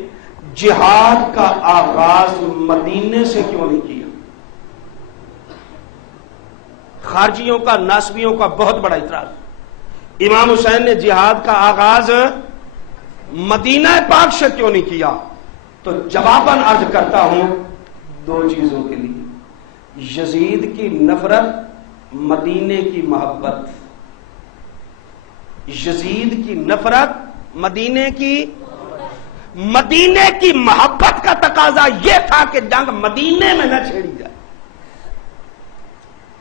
جہاد کا آغاز مدینے سے کیوں نہیں کیا؟ خارجیوں کا، ناسبیوں کا بہت بڑا اعتراض، امام حسین نے جہاد کا آغاز مدینہ پاک سے کیوں نہیں کیا؟ تو جواباً عرض کرتا ہوں 2 چیزوں کے لیے، یزید کی نفرت، مدینے کی محبت۔ یزید کی نفرت، مدینے کی محبت کا تقاضا یہ تھا کہ جنگ مدینے میں نہ چھیڑی جائے۔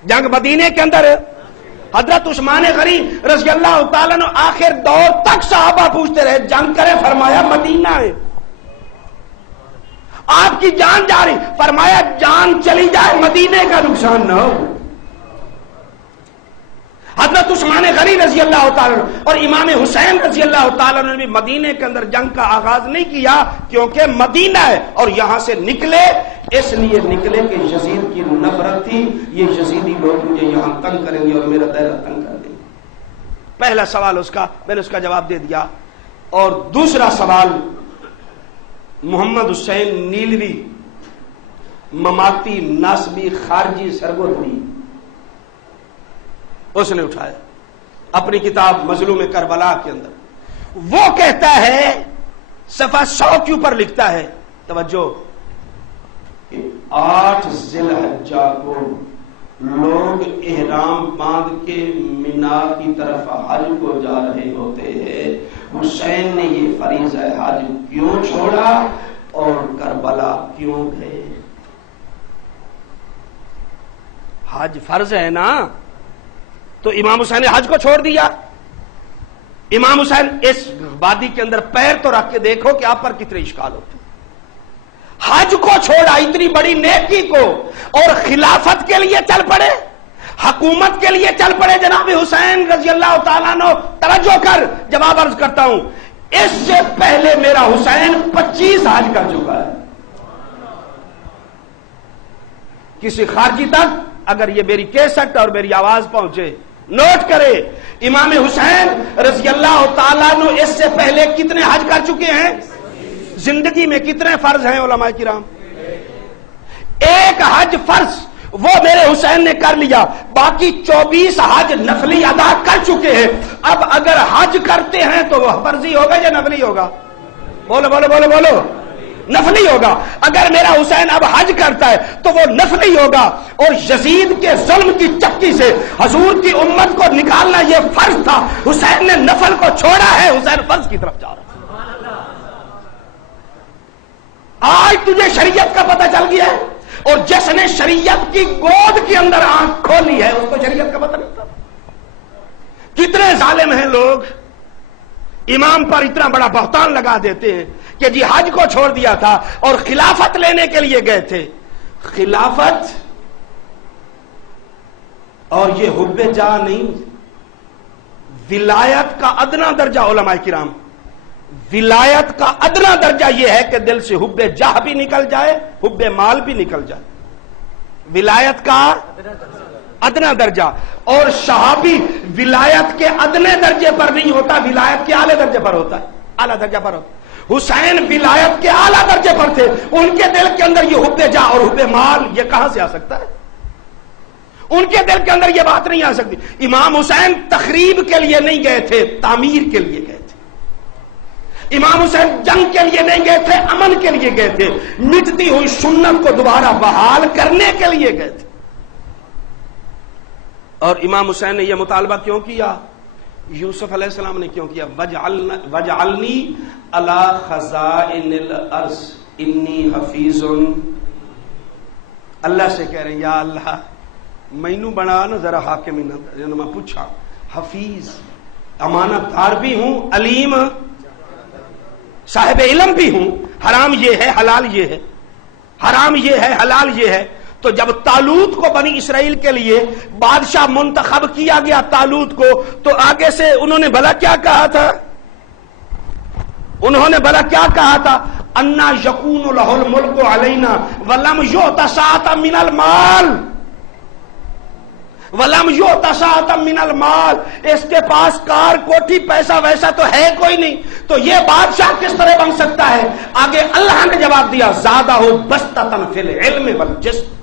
جنگ مدینے کے اندر حضرت عثمان غنی رضی اللہ تعالیٰ عنہ آخر دور تک صحابہ پوچھتے رہے جنگ کرے، فرمایا مدینہ ہے۔ آپ کی جان جا رہی، فرمایا جان چلی جائے مدینے کا نقصان نہ ہو۔ حضرت عثمان غنی رضی اللہ تعالیٰ عنہ اور امام حسین رضی اللہ تعالیٰ عنہ نے بھی مدینے کے اندر جنگ کا آغاز نہیں کیا، کیونکہ مدینہ ہے اور یہاں سے نکلے، اس لیے نکلے کہ یزید کی نفرت تھی، یہ یزیدی لوگ مجھے یہاں تنگ کریں گے اور میرا دائرہ تنگ کر دیں گے۔ پہلا سوال میں نے اس کا جواب دے دیا۔ اور دوسرا سوال محمد حسین نیلوی، مماتی ناسبی خارجی سرگوتنی، اس نے اٹھایا اپنی کتاب مظلوم کربلا کے اندر۔ وہ کہتا ہے، صفحہ 100 کے اوپر لکھتا ہے، توجہ، 8 ذی الحجہ کو لوگ احرام باندھ کے مینا کی طرف حج کو جا رہے ہوتے ہیں، حسین نے یہ فریضہ حج کیوں چھوڑا اور کربلا کیوں گئے؟ حج فرض ہے نا، تو امام حسین نے حج کو چھوڑ دیا۔ امام حسین اس وادی کے اندر پیر تو رکھ کے دیکھو کہ آپ پر کتنے اشکال ہوتے، حج کو چھوڑا اتنی بڑی نیکی کو، اور خلافت کے لیے چل پڑے، حکومت کے لیے چل پڑے۔ جناب حسین رضی اللہ تعالیٰ عنہ، توجہ کر، جواب عرض کرتا ہوں، اس سے پہلے میرا حسین 25 حج کر چکا ہے۔ کسی خارجی تک اگر یہ میری کیسٹ اور میری آواز پہنچے، نوٹ کرے، امام حسین رضی اللہ تعالیٰ عنہ اس سے پہلے کتنے حج کر چکے ہیں؟ زندگی میں کتنے فرض ہیں علماء کرام؟ 1 حج فرض وہ میرے حسین نے کر لیا، باقی 24 حج نفلی ادا کر چکے ہیں۔ اب اگر حج کرتے ہیں تو وہ فرضی ہوگا یا نفلی ہوگا؟ بولو بولو بولو بولو، نفلی ہوگا۔ اگر میرا حسین اب حج کرتا ہے تو وہ نفلی ہوگا، اور یزید کے ظلم کی چکی سے حضور کی امت کو نکالنا یہ فرض تھا، حسین نے نفل کو چھوڑا ہے، حسین فرض کی طرف جا رہا ہے۔ آج تجھے شریعت کا پتہ چل گیا ہے، اور جس نے شریعت کی گود کے اندر آنکھ کھولی ہے اس کو شریعت کا پتہ نہیں تھا. کتنے ظالم ہیں لوگ، امام پر اتنا بڑا بہتان لگا دیتے ہیں کہ جی حج کو چھوڑ دیا تھا اور خلافت لینے کے لیے گئے تھے. خلافت اور یہ حب جاہ نہیں، ولایت کا ادنا درجہ علماء کرام، ولایت کا ادنا درجہ یہ ہے کہ دل سے حب جاہ بھی نکل جائے، حب مال بھی نکل جائے. ولایت کا ادنا درجہ. اور صحابی ولایت کے ادنے درجے پر نہیں ہوتا، ولایت کے اعلی درجے پر ہوتا ہے، اعلی درجہ پر ہوتا ہے. حسین ولایت کے اعلی درجے پر تھے، ان کے دل کے اندر یہ حب جاہ اور حب مال یہ کہاں سے آ سکتا ہے؟ ان کے دل کے اندر یہ بات نہیں آ سکتی. امام حسین تخریب کے لیے نہیں گئے تھے، تعمیر کے لیے گئے تھے. امام حسین جنگ کے لیے نہیں گئے تھے، امن کے لیے گئے تھے. مٹتی ہوئی سنت کو دوبارہ بحال کرنے کے لیے گئے تھے. اور امام حسین نے یہ مطالبہ کیوں کیا؟ یوسف علیہ السلام نے کیوں کیا؟ وجعلنی علی خزائن الارض انی حفیظ. اللہ سے کہہ رہے ہیں یا اللہ مینو بنا نا ذرا حاکم. میں پوچھا حفیظ، امانت دار بھی ہوں، علیم صاحب علم بھی ہوں. حرام یہ ہے حلال یہ ہے، حرام یہ ہے حلال یہ ہے. تو جب طالوت کو بنی اسرائیل کے لیے بادشاہ منتخب کیا گیا طالوت کو، تو آگے سے انہوں نے بھلا کیا کہا تھا؟ انہوں نے بھلا کیا کہا تھا؟ انا یکون لہ الملک علینا ولم یؤت سعۃ من المال، ولم یؤت سعۃ من المال. اس کے پاس کار کوٹھی پیسہ ویسا تو ہے کوئی نہیں، تو یہ بادشاہ کس طرح بن سکتا ہے؟ آگے اللہ نے جواب دیا زادہ بسطۃ فی العلم والجسم.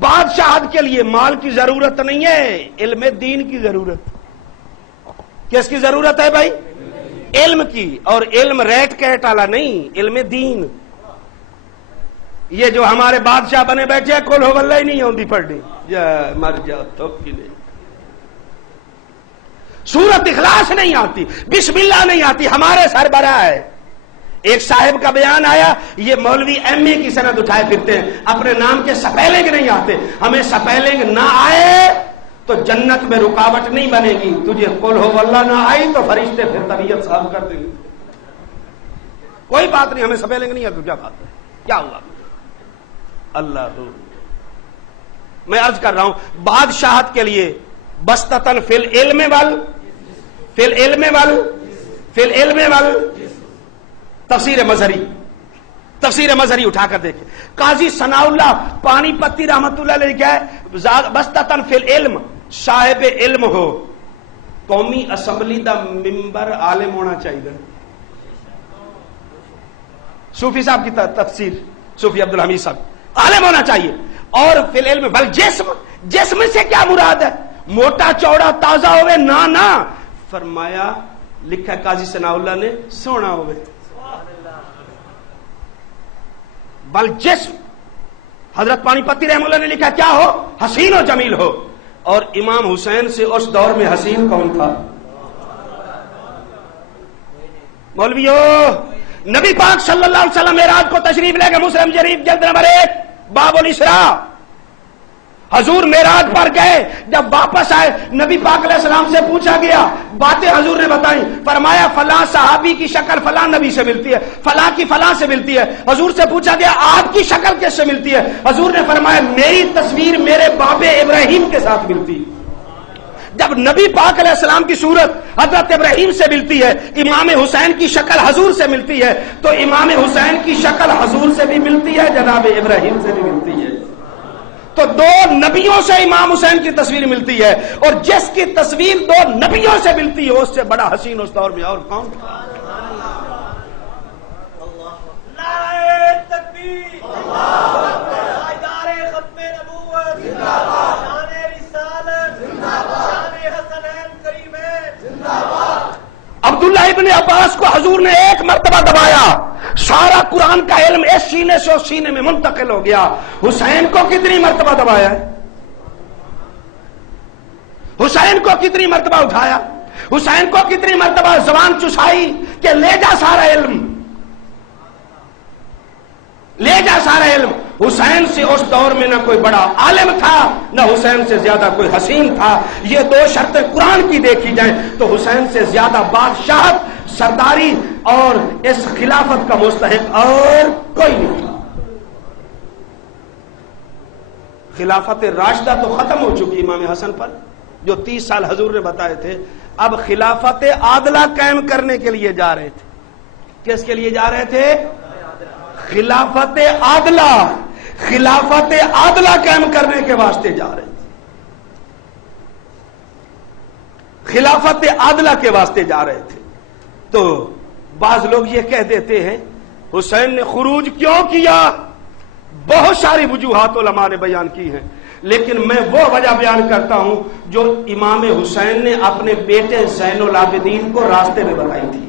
بادشاہت کے لیے مال کی ضرورت نہیں ہے، علم دین کی ضرورت. کس کی ضرورت ہے بھائی؟ علم کی. اور علم ریٹ کیٹ والا نہیں، علم دین. یہ جو ہمارے بادشاہ بنے بیٹھے ہیں کل ہو واللہ ہی نہیں ہوندی پڑھنی، یا مر جاؤ تو کی نہیں. سورت اخلاص نہیں آتی، بسم اللہ نہیں آتی. ہمارے سربراہ ہے ایک صاحب کا بیان آیا، یہ مولوی ایم اے کی سند اٹھائے پھرتے ہیں، اپنے نام کے سپیلنگ نہیں آتے. ہمیں سپیلنگ نہ آئے تو جنت میں رکاوٹ نہیں بنے گی. تجھے قل ہو واللہ نہ آئی تو فرشتے پھر طبیعت صاف کر دیں گے. کوئی بات نہیں، ہمیں سپیلنگ نہیں آتی. کیا بات ہے؟ کیا ہوا؟ اللہ دو. میں عرض کر رہا ہوں بادشاہت کے لیے بسطتن فی العلم فی العلم فی العلم تفسیر مظہری اٹھا کر دیکھیں. قاضی ثناء اللہ پانی پتی رحمت اللہ علیہ کیا ہے؟ بسطتن فی العلم، صاحب علم ہو. قومی اسمبلی دا ممبر عالم ہونا چاہیے. صوفی صاحب کی تفسیر، صوفی عبدالحمید صاحب، عالم ہونا چاہیے. اور فی العلم والجسم، جسم سے کیا مراد ہے؟ موٹا چوڑا تازہ ہوئے نہ فرمایا، لکھا قاضی ثناء اللہ نے سونا ہوئے. والجسم حضرت پانی پتی رحمہ اللہ نے لکھا کیا ہو؟ حسین و جمیل ہو. اور امام حسین سے اس دور میں حسین کون تھا؟ مولویو، نبی پاک صلی اللہ علیہ وسلم معراج کو تشریف لے گئے. مسلم شریف جلد نمبر 1 باب الاسراء. حضور معراج پر گئے، جب واپس آئے نبی پاک علیہ السلام سے پوچھا گیا، باتیں حضور نے بتائیں. فرمایا فلاں صحابی کی شکل فلاں نبی سے ملتی ہے، فلاں کی فلاں سے ملتی ہے. حضور سے پوچھا گیا آپ کی شکل کس سے ملتی ہے؟ حضور نے فرمایا میری تصویر میرے باپ ابراہیم کے ساتھ ملتی. جب نبی پاک علیہ السلام کی صورت حضرت ابراہیم سے ملتی ہے، امام حسین کی شکل حضور سے ملتی ہے، تو امام حسین کی شکل حضور سے بھی ملتی ہے، جناب ابراہیم سے بھی ملتی ہے. تو 2 نبیوں سے امام حسین کی تصویر ملتی ہے، اور جس کی تصویر 2 نبیوں سے ملتی ہے اس سے بڑا حسین اس دور میں اور کون تھا؟ عبداللہ ابن عباس کو حضور نے 1 مرتبہ دبایا، سارا قرآن کا علم اس سینے سے اس سینے میں منتقل ہو گیا. حسین کو کتنی مرتبہ دبایا ہے؟ حسین کو کتنی مرتبہ اٹھایا؟ حسین کو کتنی مرتبہ زبان چسائی کہ لے جا سارا علم، لے جا سارا علم. حسین سے اس دور میں نہ کوئی بڑا عالم تھا، نہ حسین سے زیادہ کوئی حسین تھا. یہ دو شرطیں قرآن کی دیکھی جائیں تو حسین سے زیادہ بادشاہت، سرداری اور اس خلافت کا مستحق اور کوئی نہیں تھا. خلافت راشدہ تو ختم ہو چکی امام حسن پر، جو 30 سال حضور نے بتائے تھے. اب خلافت عادلہ قائم کرنے کے لیے جا رہے تھے. کس کے لیے جا رہے تھے؟ خلافت عادلہ. خلافت عادلہ قائم کرنے کے واسطے جا رہے تھے. خلافت عادلہ کے واسطے جا رہے تھے. تو بعض لوگ یہ کہہ دیتے ہیں حسین نے خروج کیوں کیا؟ بہت ساری وجوہات علماء نے بیان کی ہیں، لیکن میں وہ وجہ بیان کرتا ہوں جو امام حسین نے اپنے بیٹے زین العابدین کو راستے میں بتائی تھی.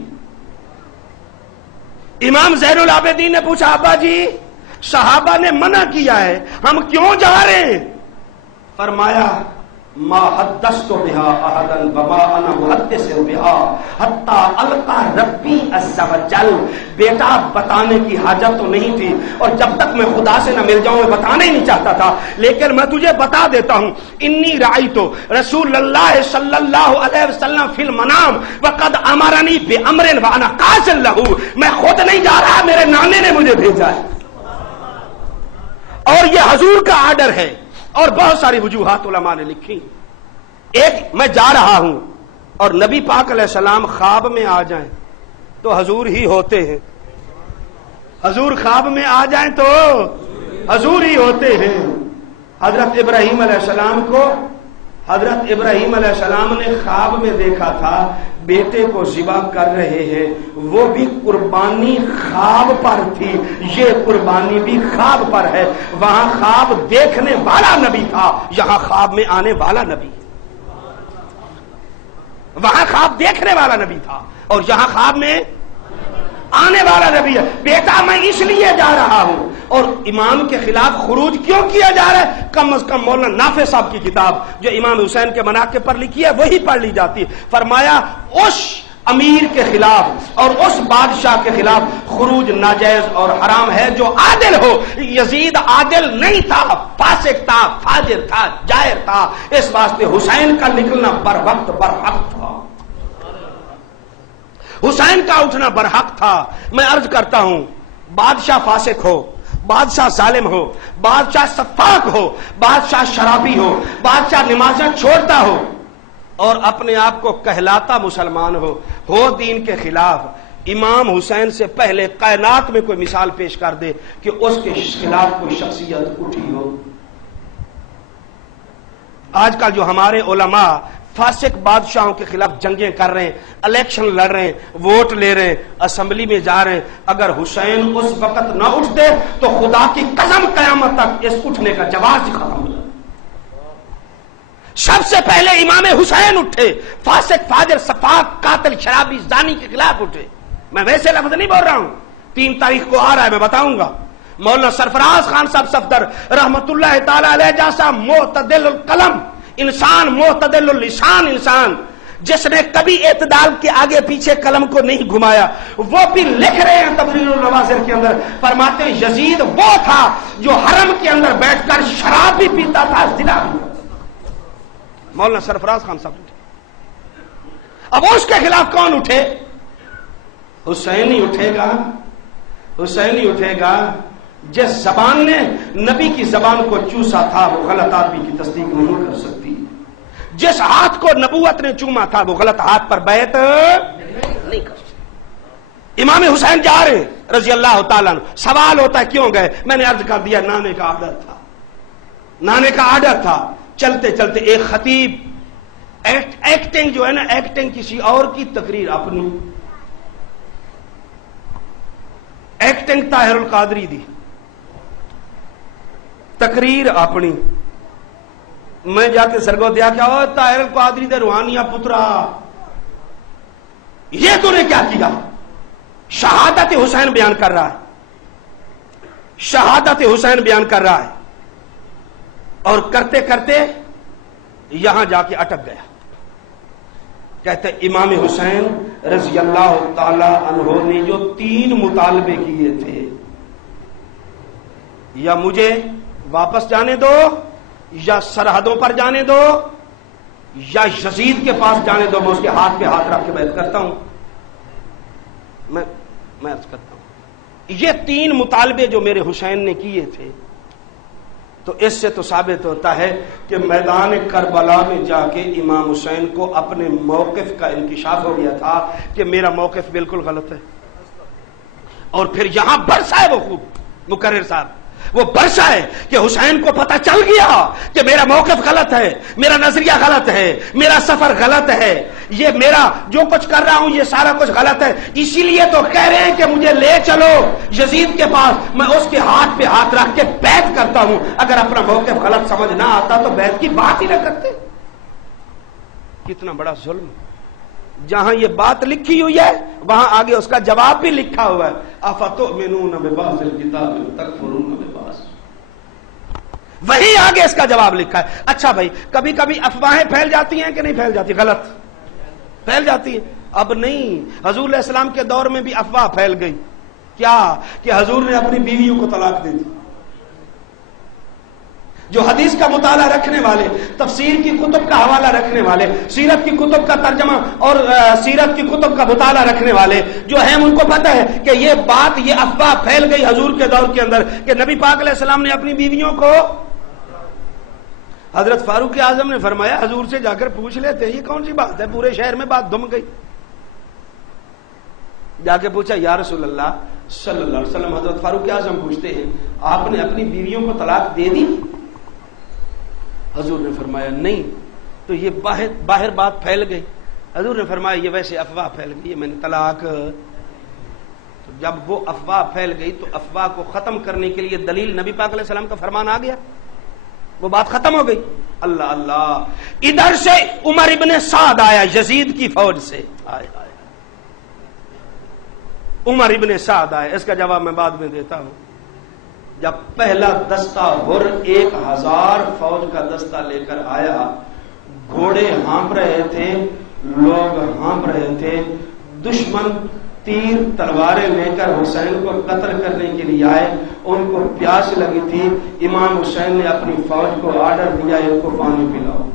امام زین العابدین نے پوچھا ابا جی صحابہ نے منع کیا ہے، ہم کیوں جا رہے ہیں؟ فرمایا ما حدثت بها احدا وما انا محدث بها حتى القى ربي عز وجل. بیٹا بتانے کی حاجت تو نہیں تھی، اور جب تک میں خدا سے نہ مل جاؤں میں بتانا ہی نہیں چاہتا تھا، لیکن میں تجھے بتا دیتا ہوں انی رأیت رسول اللہ صلی اللہ علیہ وسلم فی المنام وقد امرنی بامر وانا قاصد له. میں خود نہیں جا رہا، میرے نانے نے مجھے بھیجا ہے اور یہ حضور کا آرڈر ہے. اور بہت ساری وجوہات علماء نے لکھی. ایک، میں جا رہا ہوں اور نبی پاک علیہ السلام خواب میں آ جائیں تو حضور ہی ہوتے ہیں. حضور خواب میں آ جائیں تو حضور ہی ہوتے ہیں. حضرت ابراہیم علیہ السلام کو حضرت ابراہیم علیہ السلام نے خواب میں دیکھا تھا بیٹے کو ذبح کر رہے ہیں، وہ بھی قربانی خواب پر تھی، یہ قربانی بھی خواب پر ہے. وہاں خواب دیکھنے والا نبی تھا، یہاں خواب میں آنے والا نبی. وہاں خواب دیکھنے والا نبی تھا اور یہاں خواب میں آنے والا نبی ہے. بیٹا میں اس لیے جا رہا ہوں. اور امام کے خلاف خروج کیوں کیا جا رہا ہے؟ کم از کم مولانا نافع صاحب کی کتاب جو امام حسین کے مناقب پر لکھی ہے وہی پڑھ لی جاتی. فرمایا اس امیر کے خلاف اور اس بادشاہ کے خلاف خروج ناجائز اور حرام ہے جو عادل ہو. یزید عادل نہیں تھا، فاسق تھا، فاجر تھا، جائر تھا. اس واسطے حسین کا نکلنا بر وقت برحق تھا، حسین کا اٹھنا برحق تھا. میں عرض کرتا ہوں بادشاہ فاسق ہو، بادشاہ ظالم ہو، بادشاہ سفاک ہو، بادشاہ شرابی ہو، بادشاہ نمازیں چھوڑتا ہو اور اپنے آپ کو کہلاتا مسلمان ہو دین کے خلاف، امام حسین سے پہلے کائنات میں کوئی مثال پیش کر دے کہ اس کے خلاف کوئی شخصیت اٹھی ہو. آج کل جو ہمارے علماء فاسق بادشاہوں کے خلاف جنگیں کر رہے ہیں، الیکشن لڑ رہے ہیں، ووٹ لے رہے ہیں، اسمبلی میں جا رہے ہیں، اگر حسین اس وقت نہ اٹھتے تو خدا کی قسم قیامت تک اس اٹھنے کا جواز ہی ختم ہو جائے. سب سے پہلے امام حسین اٹھے، فاسق فاجر سفاک قاتل شرابی زانی کے خلاف اٹھے. میں ویسے لفظ نہیں بول رہا ہوں، 3 تاریخ کو آ رہا ہے میں بتاؤں گا. مولانا سرفراز خان صاحب صفدر رحمت اللہ تعالی علیہ جیسا معتدل القلم انسان، معتدل اللسان انسان، جس نے کبھی اعتدال کے آگے پیچھے قلم کو نہیں گھمایا، وہ بھی لکھ رہے ہیں تبریر النواظر کے اندر. فرماتے ہیں یزید وہ تھا جو حرم کے اندر بیٹھ کر شراب بھی پیتا تھا، زنا بھی. مولانا سرفراز خان صاحب اٹھے. اب اس کے خلاف کون اٹھے؟ حسین ہی اٹھے گا. حسین ہی اٹھے گا جس زبان نے نبی کی زبان کو چوسا تھا وہ غلط آدمی کی تصدیق نہیں کر سکتی. جس ہاتھ کو نبوت نے چوما تھا وہ غلط ہاتھ پر بیعت نہیں کر سکتی. امام حسین جا رہے رضی اللہ تعالیٰ عنہ. سوال ہوتا ہے کیوں گئے؟ میں نے عرض کر دیا نانے کا آرڈر تھا، نانے کا آرڈر تھا. چلتے چلتے ایک خطیب ایکٹنگ جو ہے نا، ایکٹنگ کسی اور کی، تقریر اپنی. ایکٹنگ طاہر القادری دی، تقریر اپنی. میں جا کے سرگو دیا کیا ہو طاہر القادری دے روحانیہ پترا، یہ تو نے کیا کیا؟ شہادت حسین بیان کر رہا ہے، شہادت حسین بیان کر رہا ہے، اور کرتے کرتے یہاں جا کے اٹک گیا. کہتے امام حسین رضی اللہ تعالی عنہ نے جو 3 مطالبے کیے تھے، یا مجھے واپس جانے دو، یا سرحدوں پر جانے دو، یا یزید کے پاس جانے دو، میں اس کے ہاتھ پہ ہاتھ رکھ کے بیعت کرتا ہوں۔ میں عرض کرتا ہوں یہ 3 مطالبے جو میرے حسین نے کیے تھے، تو اس سے تو ثابت ہوتا ہے کہ میدان کربلا میں جا کے امام حسین کو اپنے موقف کا انکشاف ہو گیا تھا کہ میرا موقف بالکل غلط ہے۔ اور پھر یہاں برسا ہے وہ خوب مقرر صاحب، وہ برسا ہے کہ حسین کو پتہ چل گیا کہ میرا موقف غلط ہے، میرا نظریہ غلط ہے، میرا سفر غلط ہے، یہ میرا جو کچھ کر رہا ہوں یہ سارا کچھ غلط ہے، اسی لیے تو کہہ رہے ہیں کہ مجھے لے چلو یزید کے پاس، میں اس کے ہاتھ پہ ہاتھ رکھ کے بیعت کرتا ہوں۔ اگر اپنا موقف غلط سمجھ نہ آتا تو بیعت کی بات ہی نہ کرتے۔ کتنا بڑا ظلم! جہاں یہ بات لکھی ہوئی ہے وہاں آگے اس کا جواب بھی لکھا ہوا ہے، افتؤمنون ببعض الکتاب وتکفرون ببعض، وہی آگے اس کا جواب لکھا ہے۔ اچھا بھائی، کبھی کبھی افواہیں پھیل جاتی ہیں کہ نہیں پھیل جاتی؟ غلط پھیل جاتی ہے۔ اب نہیں، حضور علیہ السلام کے دور میں بھی افواہ پھیل گئی، کیا کہ حضور نے اپنی بیویوں کو طلاق دے دی۔ جو حدیث کا مطالعہ رکھنے والے، تفسیر کی کتب کا حوالہ رکھنے والے، سیرت کی کتب کا ترجمہ اور سیرت کی کتب کا مطالعہ رکھنے والے جو ہیں، ان کو پتہ ہے کہ یہ بات، یہ افواہ پھیل گئی حضور کے دور کے اندر کہ نبی پاک علیہ السلام نے اپنی بیویوں کو، حضرت فاروق اعظم نے فرمایا حضور سے جا کر پوچھ لیتے ہیں یہ کون سی بات ہے، پورے شہر میں بات دم گئی۔ جا کے پوچھا یا رسول اللہ صلی اللہ علیہ وسلم، حضرت فاروق اعظم پوچھتے ہیں آپ نے اپنی بیویوں کو طلاق دے دی؟ حضور نے فرمایا نہیں۔ تو یہ باہر بات پھیل گئی۔ حضور نے فرمایا یہ ویسے افواہ پھیل گئی، میں نے طلاق۔ تو جب وہ افواہ پھیل گئی تو افواہ کو ختم کرنے کے لیے دلیل نبی پاک علیہ السلام کا فرمان آ گیا، وہ بات ختم ہو گئی۔ اللہ اللہ، ادھر سے عمر ابن سعد آیا یزید کی فوج سے، عمر ابن سعد آیا، اس کا جواب میں بعد میں دیتا ہوں۔ جب پہلا دستہ ہر 1000 فوج کا دستہ لے کر آیا، گھوڑے ہانپ رہے تھے، لوگ ہانپ رہے تھے، دشمن تیر تلواریں لے کر حسین کو قتل کرنے کے لیے آئے، ان کو پیاس لگی تھی، امام حسین نے اپنی فوج کو آرڈر دیا ان کو پانی پلاؤ۔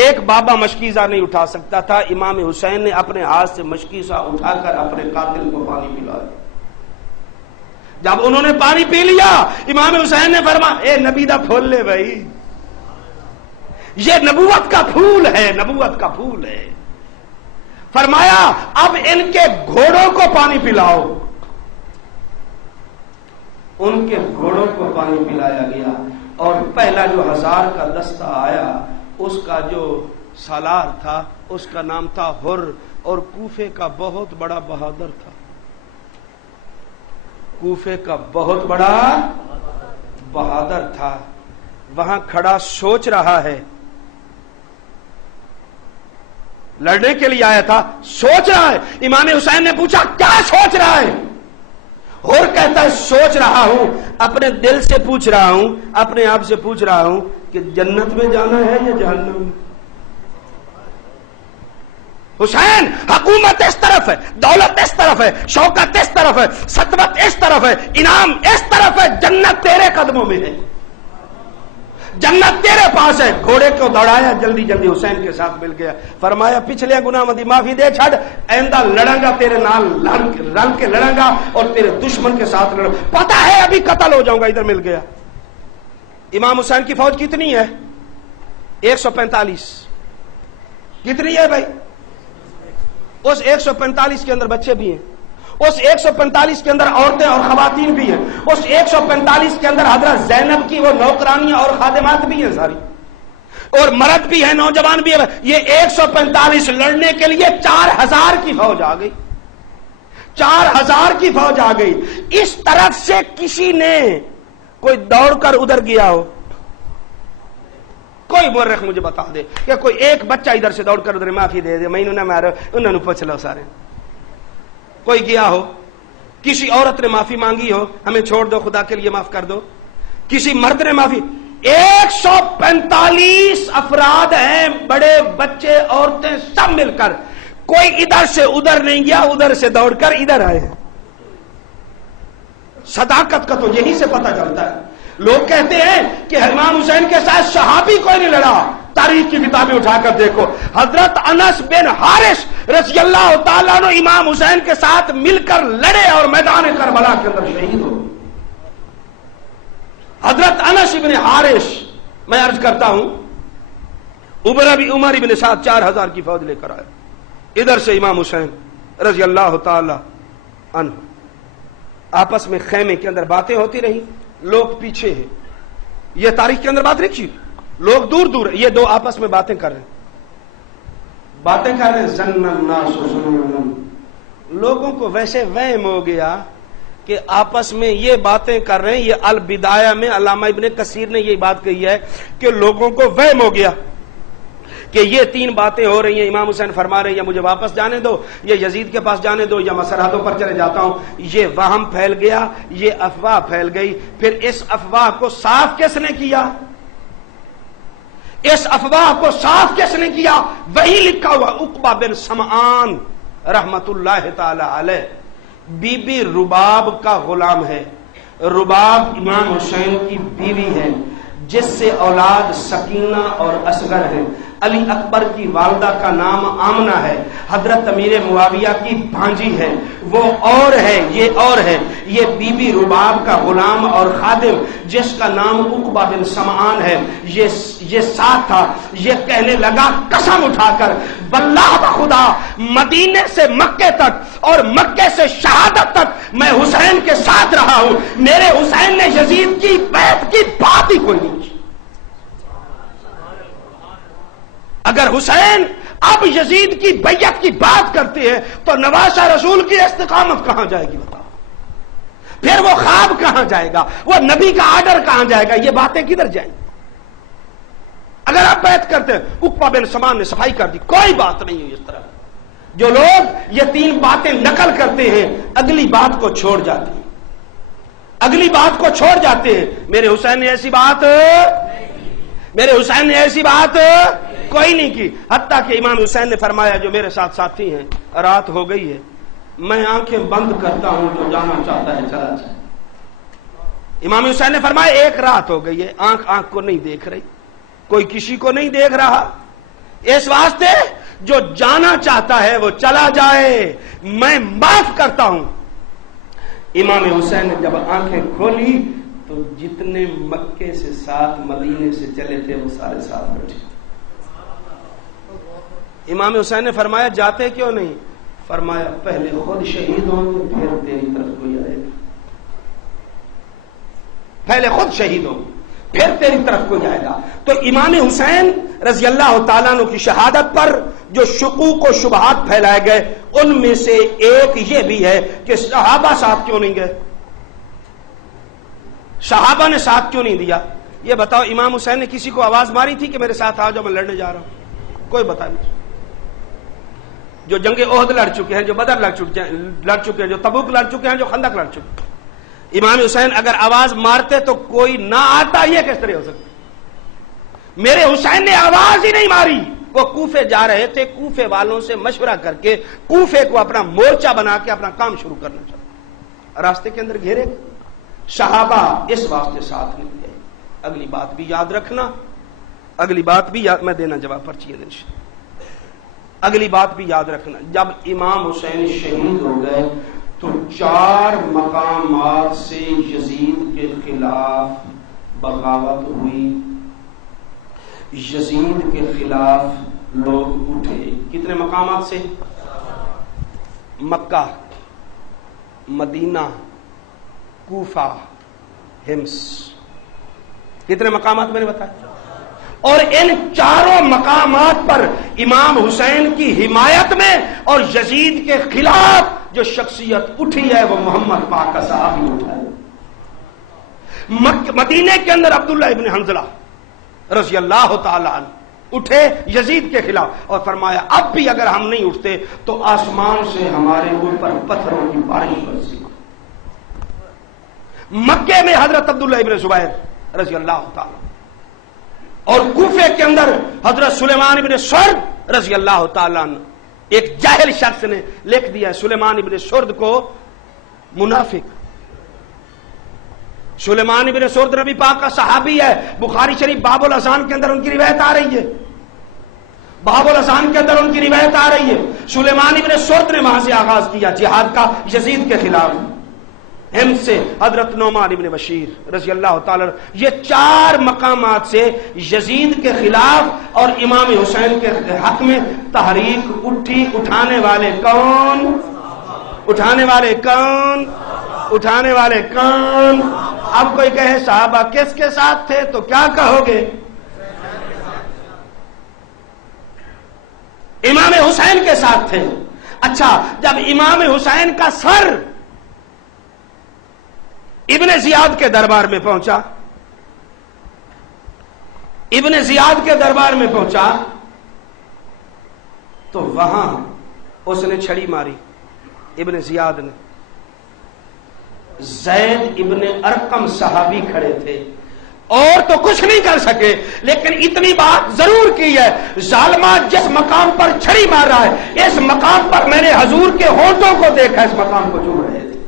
ایک بابا مشکیزہ نہیں اٹھا سکتا تھا، امام حسین نے اپنے ہاتھ سے مشکیزہ اٹھا کر اپنے قاتل کو پانی پلایا۔ جب انہوں نے پانی پی لیا، امام حسین نے فرمایا اے نبی دا پھول لے بھائی، یہ نبوت کا پھول ہے، نبوت کا پھول ہے۔ فرمایا اب ان کے گھوڑوں کو پانی پلاؤ۔ ان کے گھوڑوں کو پانی پلایا گیا، اور پہلا جو 1000 کا دستہ آیا اس کا جو سالار تھا اس کا نام تھا ہر، اور کوفے کا بہت بڑا بہادر تھا، کوفے کا بہت بڑا بہادر تھا، وہاں کھڑا سوچ رہا ہے، لڑنے کے لیے آیا تھا، سوچ رہا ہے۔ امام حسین نے پوچھا کیا سوچ رہا ہے؟ اور کہتا ہے سوچ رہا ہوں، اپنے دل سے پوچھ رہا ہوں، اپنے آپ سے پوچھ رہا ہوں کہ جنت میں جانا ہے یا جہنم میں۔ حسین، حکومت اس طرف ہے، دولت اس طرف ہے، شوکت اس طرف ہے، سطوت اس طرف ہے، انعام اس طرف ہے، جنت تیرے قدموں میں ہے، جنت تیرے پاس ہے۔ گھوڑے کو دوڑایا، جلدی جلدی حسین کے ساتھ مل گیا، فرمایا پچھلے گناہ مدی معافی دے چھڑ، آئندہ لڑاں گا تیرے نال، رل کے لڑاں گا اور تیرے دشمن کے ساتھ لڑاں، پتہ ہے ابھی قتل ہو جاؤں گا، ادھر مل گیا۔ امام حسین کی فوج کتنی ہے؟ 145۔ کتنی ہے بھائی؟ اس 145 کے اندر بچے بھی ہیں، اس 145 کے اندر عورتیں اور خواتین بھی ہیں، اس 145 کے اندر حضرت زینب کی وہ نوکرانیاں اور خادمات بھی ہیں ساری، اور مرد بھی ہیں، نوجوان بھی ہیں۔ یہ 145 لڑنے کے لیے 4000 کی فوج آ گئی، 4000 کی فوج آ گئی۔ اس طرف سے کسی نے کوئی دوڑ کر ادھر گیا ہو؟ کوئی مورخ مجھے بتا دے کہ کوئی ایک بچہ ادھر سے دوڑ کر ادھر معافی دے دے، میں انہوں نے مارا، انہوں نے پوچھ لو سارے، کوئی گیا ہو؟ کسی عورت نے معافی مانگی ہو ہمیں چھوڑ دو، خدا کے لیے معاف کر دو؟ کسی مرد نے معافی؟ 145 افراد ہیں، بڑے بچے عورتیں سب مل کر، کوئی ادھر سے ادھر نہیں گیا، ادھر سے دوڑ کر ادھر آئے ہیں۔ صداقت کا تو یہی سے پتہ چلتا ہے. لوگ کہتے ہیں کہ امام حسین کے ساتھ صحابی کوئی نہیں لڑا. تاریخ کی کتابیں اٹھا کر دیکھو, حضرت انس بن حارث رضی اللہ تعالیٰ عنہ امام حسین کے ساتھ مل کر لڑے اور میدان کربلا کے اندر شہید ہو. حضرت انس بن حارث, میں عرض کرتا ہوں, عمر ابن سعد 4000 کی فوج لے کر آئے. ادھر سے امام حسین رضی اللہ تعالی عنہ, آپس میں خیمے کے اندر باتیں ہوتی رہی, لوگ پیچھے ہیں. یہ تاریخ کے اندر بات رکھی, لوگ دور دور, یہ دو آپس میں باتیں کر رہے ہیں. ظن الناس ظنونا, لوگوں کو ویسے وہم ہو گیا کہ آپس میں یہ باتیں کر رہے ہیں. یہ البدایہ میں علامہ ابن کثیر نے یہ بات کہی ہے کہ لوگوں کو وہم ہو گیا کہ یہ 3 باتیں ہو رہی ہیں. امام حسین فرما رہے ہیں یا مجھے واپس جانے دو, یا یزید کے پاس جانے دو, یا میں سرحدوں پر چلے جاتا ہوں. یہ وہم پھیل گیا, یہ افواہ پھیل گئی. پھر اس افواہ کو صاف کس نے کیا؟ اس افواہ کو صاف کس نے کیا؟ وہی لکھا ہوا عقبہ بن سمعان رحمت اللہ تعالی علیہ, بی بی رباب کا غلام ہے. رباب امام حسین کی بیوی ہے, جس سے اولاد سکینہ اور اصغر ہے. علی اکبر کی والدہ کا نام آمنہ ہے. حضرت امیر معاویہ کی بھانجی ہے. وہ اور ہے, یہ اور ہے. یہ بی بی رباب کا غلام اور خادم جس کا نام عقبہ بن سمعان ہے, یہ ساتھ تھا. یہ کہنے لگا قسم اٹھا کر, واللہ بخدا, مدینے سے مکے تک اور مکے سے شہادت تک میں حسین کے ساتھ رہا ہوں. میرے حسین نے یزید کی بیعت کی بات ہی کوئی نہیں کی. اگر حسین اب یزید کی بیعت کی بات کرتے ہیں تو نواسہ رسول کی استقامت کہاں جائے گی بتاؤ؟ پھر وہ خواب کہاں جائے گا؟ وہ نبی کا آرڈر کہاں جائے گا؟ یہ باتیں کدھر جائیں گی؟ اگر آپ بیعت کرتے ہیں, عقبہ بن سمعان نے صفائی کر دی, کوئی بات نہیں ہے اس طرح. جو لوگ یہ 3 باتیں نقل کرتے ہیں اگلی بات کو چھوڑ جاتے ہیں, اگلی بات کو چھوڑ جاتے ہیں. میرے حسین نے ایسی بات, میرے حسین نے ایسی بات کوئی نہیں کی. حتیٰ کہ امام حسین نے فرمایا جو میرے ساتھ ساتھی ہیں, رات ہو گئی ہے, میں آنکھیں بند کرتا ہوں, جو جانا چاہتا ہے چلا جائے. امام حسین نے فرمایا 1 رات ہو گئی ہے, آنکھ کو نہیں دیکھ رہی, کوئی کسی کو نہیں دیکھ رہا, اس واسطے جو جانا چاہتا ہے وہ چلا جائے, میں معاف کرتا ہوں. امام حسین نے جب آنکھیں کھولی تو جتنے مکے سے ساتھ مدینے سے چلے تھے وہ سارے ساتھ بیٹھے. امام حسین نے فرمایا جاتے کیوں نہیں؟ فرمایا پہلے خود شہید ہوں گے پھر تیری طرف کوئی آئے گا. پہلے خود شہید ہوں پھر تیری طرف کوئی آئے گا. تو امام حسین رضی اللہ تعالیٰ عنہ کی شہادت پر جو شکوک و شبہات پھیلائے گئے, ان میں سے ایک یہ بھی ہے کہ صحابہ ساتھ کیوں نہیں گئے, صحابہ نے ساتھ کیوں نہیں دیا. یہ بتاؤ, امام حسین نے کسی کو آواز ماری تھی کہ میرے ساتھ آ جاؤ میں لڑنے جا رہا ہوں؟ کوئی بتا نہیں. جو جنگ احد لڑ چکے ہیں, جو بدر لڑ چکے ہیں, جو تبوک لڑ چکے ہیں, جو خندق لڑ چکے ہیں, امام حسین اگر آواز مارتے تو کوئی نہ آتا, یہ کس طرح ہو سکتا؟ میرے حسین نے آواز ہی نہیں ماری. وہ کوفے جا رہے تھے, کوفے والوں سے مشورہ کر کے کوفے کو اپنا مورچہ بنا کے اپنا کام شروع کرنا چاہتے, راستے کے اندر گھیرے. صحابہ اس واسطے ساتھ نہیں گئے. اگلی بات بھی یاد رکھنا, اگلی بات بھی یاد, میں دینا جواب پرچی ہے. اگلی بات بھی یاد رکھنا, جب امام حسین شہید ہو گئے تو 4 مقامات سے یزید کے خلاف بغاوت ہوئی, یزید کے خلاف لوگ اٹھے. کتنے مقامات سے؟ مکہ, مدینہ, کوفہ, ہمس. کتنے مقامات میں نے بتایا؟ اور ان 4 مقامات پر امام حسین کی حمایت میں اور یزید کے خلاف جو شخصیت اٹھی ہے وہ محمد پاک کا صحابی اٹھا ہے. مدینے کے اندر عبداللہ ابن حنظلہ رضی اللہ تعالی عنہ اٹھے یزید کے خلاف, اور فرمایا اب بھی اگر ہم نہیں اٹھتے تو آسمان سے ہمارے اوپر پتھروں کی بارش برسی. مکے میں حضرت عبداللہ ابن زبیر رضی اللہ تعالی, اور کوفے کے اندر حضرت سلیمان ابن سرد رضی اللہ تعالیٰ عنہ. ایک جاہل شخص نے لکھ دیا سلیمان ابن سرد کو منافق. سلیمان ابن سرد نبی پاک کا صحابی ہے، بخاری شریف باب الاذان کے اندر ان کی روایت آ رہی ہے، باب الاذان کے اندر ان کی روایت آ رہی ہے۔ سلیمان ابن سرد نے وہاں سے آغاز کیا جہاد کا یزید کے خلاف، ہم سے حضرت نعمان ابن بشیر رضی اللہ تعالی، یہ 4 مقامات سے یزید کے خلاف اور امام حسین کے حق میں تحریک اٹھی۔ اٹھانے والے کون؟ اٹھانے والے کون؟ اٹھانے والے کون؟ اب کوئی کہے صحابہ کس کے ساتھ تھے تو کیا کہو گے؟ امام حسین کے ساتھ تھے۔ اچھا، جب امام حسین کا سر ابن زیاد کے دربار میں پہنچا، ابن زیاد کے دربار میں پہنچا تو وہاں اس نے چھڑی ماری، ابن زیاد نے۔ زید ابن ارقم صحابی کھڑے تھے اور تو کچھ نہیں کر سکے، لیکن اتنی بات ضرور کی ہے، ظالمہ جس مقام پر چھڑی مار رہا ہے، اس مقام پر میں نے حضور کے ہونٹوں کو دیکھا، اس مقام کو چوم رہے تھے،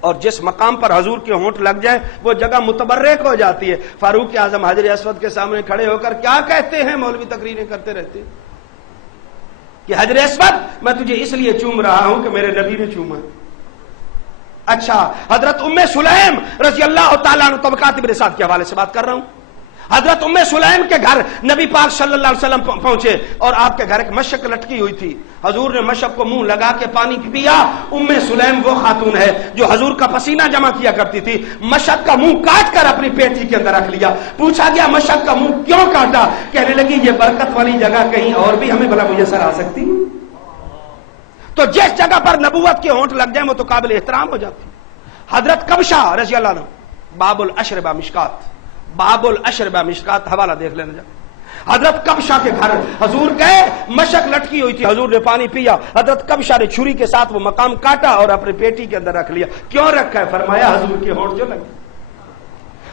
اور جس مقام پر حضور کے ہونٹ لگ جائے وہ جگہ متبرک ہو جاتی ہے۔ فاروق اعظم حجر اسود کے سامنے کھڑے ہو کر کیا کہتے ہیں؟ مولوی تقریریں کرتے رہتے کہ حجر اسود میں تجھے اس لیے چوم رہا ہوں کہ میرے نبی نے چوما۔ اچھا، حضرت ام سلیم رضی اللہ تعالیٰ عنہ، طبقات ابن سعد کے حوالے سے بات کر رہا ہوں، حضرت ام سلیم کے گھر نبی پاک صلی اللہ علیہ وسلم پہنچے اور آپ کے گھر ایک مشک لٹکی ہوئی تھی، حضور نے مشک کو منہ لگا کے پانی پیا۔ ام سلیم وہ خاتون ہے جو حضور کا پسینہ جمع کیا کرتی تھی، مشک کا منہ کاٹ کر اپنی پیٹی کے اندر رکھ لیا۔ پوچھا گیا مشک کا منہ کیوں کاٹا؟ کہنے لگی یہ برکت والی جگہ کہیں اور بھی ہمیں بھلا میسر آ سکتی۔ تو جس جگہ پر نبوت کے ہونٹ لگ جائیں وہ تو قابل احترام ہو جاتی۔ حضرت کبشہ رضی اللہ عنہ، باب الاشربہ مشکات، باب الاشربہ مشکات حوالہ دیکھ لینا جا۔ حضرت کبشہ کے گھر حضور گئے، مشک لٹکی ہوئی تھی، حضور نے پانی پیا، حضرت کبشہ نے چھری کے ساتھ وہ مقام کاٹا اور اپنے پیٹی کے اندر رکھ لیا۔ کیوں رکھا ہے؟ فرمایا حضور کے ہونٹ جو لگے،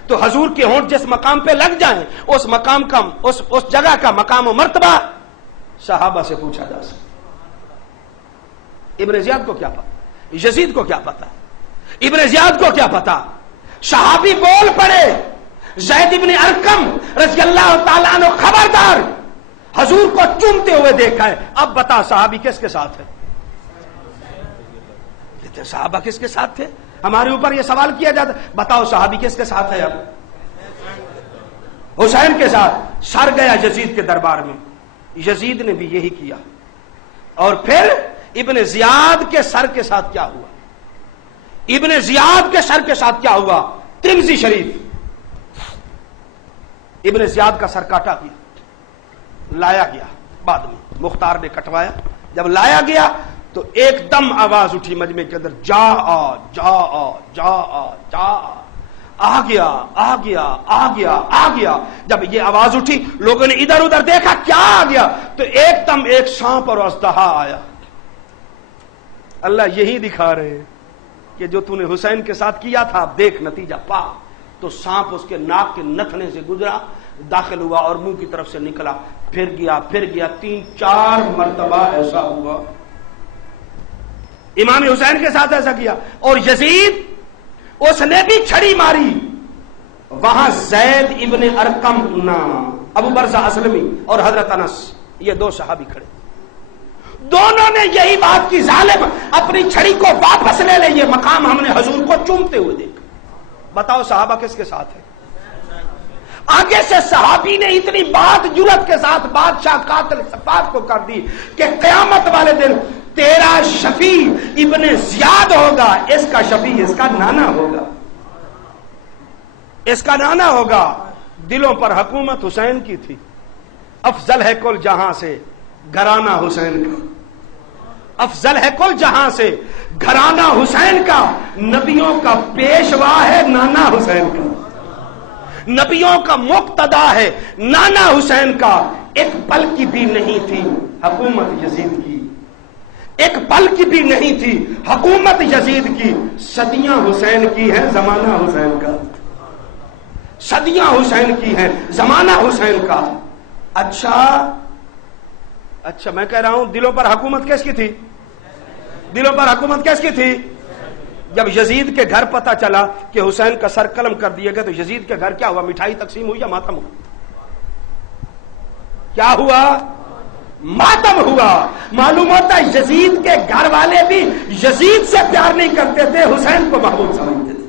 تو حضور کے ہونٹ جس مقام پہ لگ جائیں اس مقام کا، اس جگہ کا مقام و مرتبہ صحابہ سے پوچھا جا سکتا۔ ابن زیاد کو کیا پتا، یزید کو کیا پتا، ابن زیاد کو کیا پتا؟ صحابی بول پڑے، زید ابن ارقم رضی اللہ تعالیٰ عنہ، خبردار، حضور کو چومتے ہوئے دیکھا ہے، اب بتا صحابی کس کے ساتھ ہے؟ صحابہ کس کے ساتھ تھے؟ ہمارے اوپر یہ سوال کیا جاتا، بتاؤ صحابی کس کے ساتھ ہے؟ اب حسین کے ساتھ۔ سر گیا یزید کے دربار میں، یزید نے بھی یہی کیا، اور پھر ابن زیاد کے سر کے ساتھ کیا ہوا؟ ابن زیاد کے سر کے ساتھ کیا ہوا؟ ترمذی شریف، ابن زیاد کا سر کاٹا گیا، لایا گیا، بعد میں مختار نے کٹوایا، جب لایا گیا تو ایک دم آواز اٹھی مجمع کے اندر، جا آ جا آ جا آ جا آ گیا آ گیا آ گیا آ گیا۔ جب یہ آواز اٹھی لوگوں نے ادھر ادھر دیکھا، کیا آ گیا؟ تو ایک دم ایک سانپ اور اژدہا آیا۔ اللہ یہی دکھا رہے ہیں کہ جو تو نے حسین کے ساتھ کیا تھا اب دیکھ نتیجہ پا۔ تو سانپ اس کے ناک کے نتھنے سے گزرا، داخل ہوا اور منہ کی طرف سے نکلا، پھر گیا 3-4 مرتبہ ایسا ہوا۔ امام حسین کے ساتھ ایسا کیا۔ اور یزید اس نے بھی چھڑی ماری، وہاں زید ابن ارقم ابو برزہ اسلمی اور حضرت انس، یہ 2 صحابی کھڑے، دونوں نے یہی بات کی، ظالم اپنی چھڑی کو واپس لے لے، یہ مقام ہم نے حضور کو چومتے ہوئے دیکھا۔ بتاؤ صحابہ کس کے ساتھ ہے؟ آگے سے صحابی نے اتنی بات جرأت کے ساتھ بادشاہ قاتل صفات کو کر دی کہ قیامت والے دن تیرا شفیع ابن زیاد ہوگا، اس کا شفیع اس کا نانا ہوگا، اس کا نانا ہوگا۔ دلوں پر حکومت حسین کی تھی، افضل ہے کل جہاں سے گھرانہ حسین کا، افضل ہے کل جہاں سے گھرانہ حسین کا، نبیوں کا پیشوا ہے نانا حسین کا، نبیوں کا مقتدا ہے نانا حسین کا۔ ایک پل کی بھی نہیں تھی حکومت یزید کی، ایک پل کی بھی نہیں تھی حکومت یزید کی، صدیاں حسین کی ہے زمانہ حسین کا، صدیاں حسین کی ہے زمانہ حسین کا۔ اچھا میں کہہ رہا ہوں دلوں پر حکومت کس کی تھی؟ دلوں پر حکومت کس کی تھی؟ جب یزید کے گھر پتہ چلا کہ حسین کا سر قلم کر دیا گیا تو یزید کے گھر کیا ہوا؟ مٹھائی تقسیم ہوئی یا ماتم ہوا؟ کیا ہوا؟ ماتم ہوا۔ معلوم ہوتا ہے یزید کے گھر والے بھی یزید سے پیار نہیں کرتے تھے، حسین کو محبوب سمجھتے تھے۔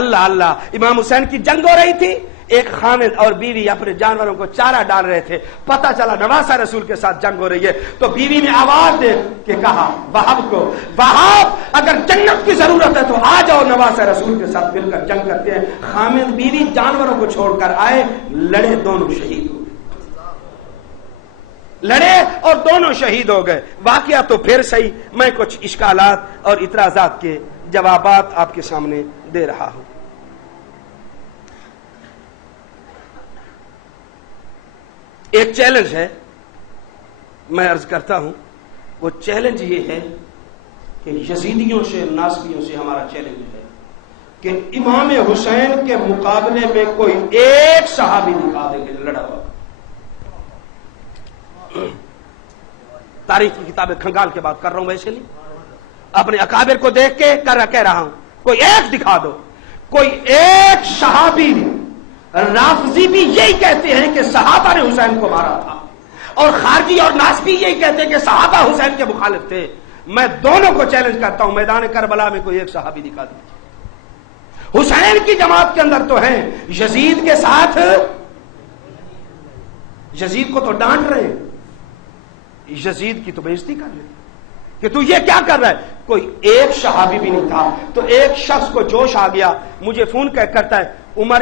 اللہ اللہ، امام حسین کی جنگ ہو رہی تھی، ایک خامد اور بیوی اپنے جانوروں کو چارہ ڈال رہے تھے، پتہ چلا نواسہ رسول کے ساتھ جنگ ہو رہی ہے، تو بیوی نے آواز دے کے کہا وہاب کو، وہاب اگر جنت کی ضرورت ہے تو آ جاؤ، نواسہ رسول کے ساتھ مل کر جنگ کرتے ہیں۔ خامد بیوی جانوروں کو چھوڑ کر آئے، لڑے، دونوں شہید ہو گئے، لڑے اور دونوں شہید ہو گئے۔ واقعہ تو پھر صحیح، میں کچھ اشکالات اور اعتراضات کے جوابات آپ کے سامنے دے رہا ہوں۔ ایک چیلنج ہے، میں عرض کرتا ہوں، وہ چیلنج یہ ہے کہ یزیدیوں سے، ناصبیوں سے ہمارا چیلنج ہے کہ امام حسین کے مقابلے میں کوئی ایک صحابی دکھا دے کہ لڑا ہوا۔ تاریخ کی کتابیں کھنگال کے بات کر رہا ہوں، ویسے نہیں، اپنے اکابر کو دیکھ کے کہہ رہا ہوں، کوئی ایک دکھا دو، کوئی ایک صحابی۔ رافضی بھی یہی کہتے ہیں کہ صحابہ نے حسین کو مارا تھا، اور خارجی اور ناصبی یہی کہتے ہیں کہ صحابہ حسین کے مخالف تھے۔ میں دونوں کو چیلنج کرتا ہوں، میدان کربلا میں کوئی ایک صحابی دکھا دیجیے۔ حسین کی جماعت کے اندر تو ہیں، یزید کے ساتھ، یزید کو تو ڈانٹ رہے ہیں، یزید کی تو بےعزتی کر رہے ہیں کہ تو یہ کیا کر رہا ہے۔ کوئی ایک صحابی بھی نہیں تھا۔ تو ایک شخص کو جوش آ گیا، مجھے فون کرتا ہے، عمر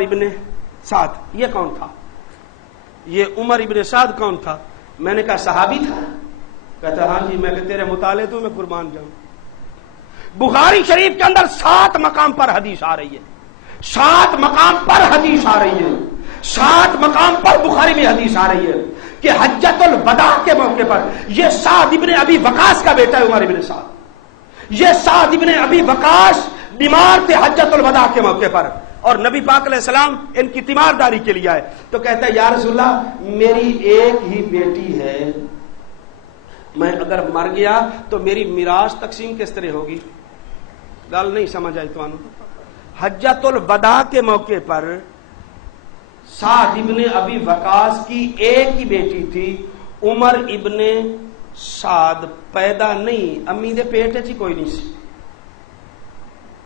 ابن سعد، یہ کون تھا؟ یہ عمر ابن سعد کون تھا؟ میں نے کہا صحابی تھا۔ کہتا ہاں جی۔ میں کہ تیرے مطالعے تو میں قربان جاؤں۔ بخاری شریف کے اندر 7 مقام پر حدیث آ رہی ہے، 7 مقام پر حدیث آ رہی ہے، 7 مقام پر بخاری میں حدیث آ رہی ہے کہ حجۃ الوداع کے موقع پر یہ سعد ابن ابی وقاص کا بیٹا ہے، عمر ابن سعد، یہ سعد ابن ابی وقاص بیمار تھے حجۃ الوداع کے موقع پر، اور نبی پاک علیہ السلام ان کی تیمارداری کے لیے آئے۔ تو کہتا ہے یا رسول اللہ میری ایک ہی بیٹی ہے، میں اگر مر گیا تو میری میراث تقسیم کس طرح ہوگی؟ گل نہیں سمجھ آئی تو حجۃ الوداع کے موقع پر سعد ابن ابی وقاص کی ایک ہی بیٹی تھی، عمر ابن سعد پیدا نہیں، امی دے پیٹ چ کوئی نہیں سی،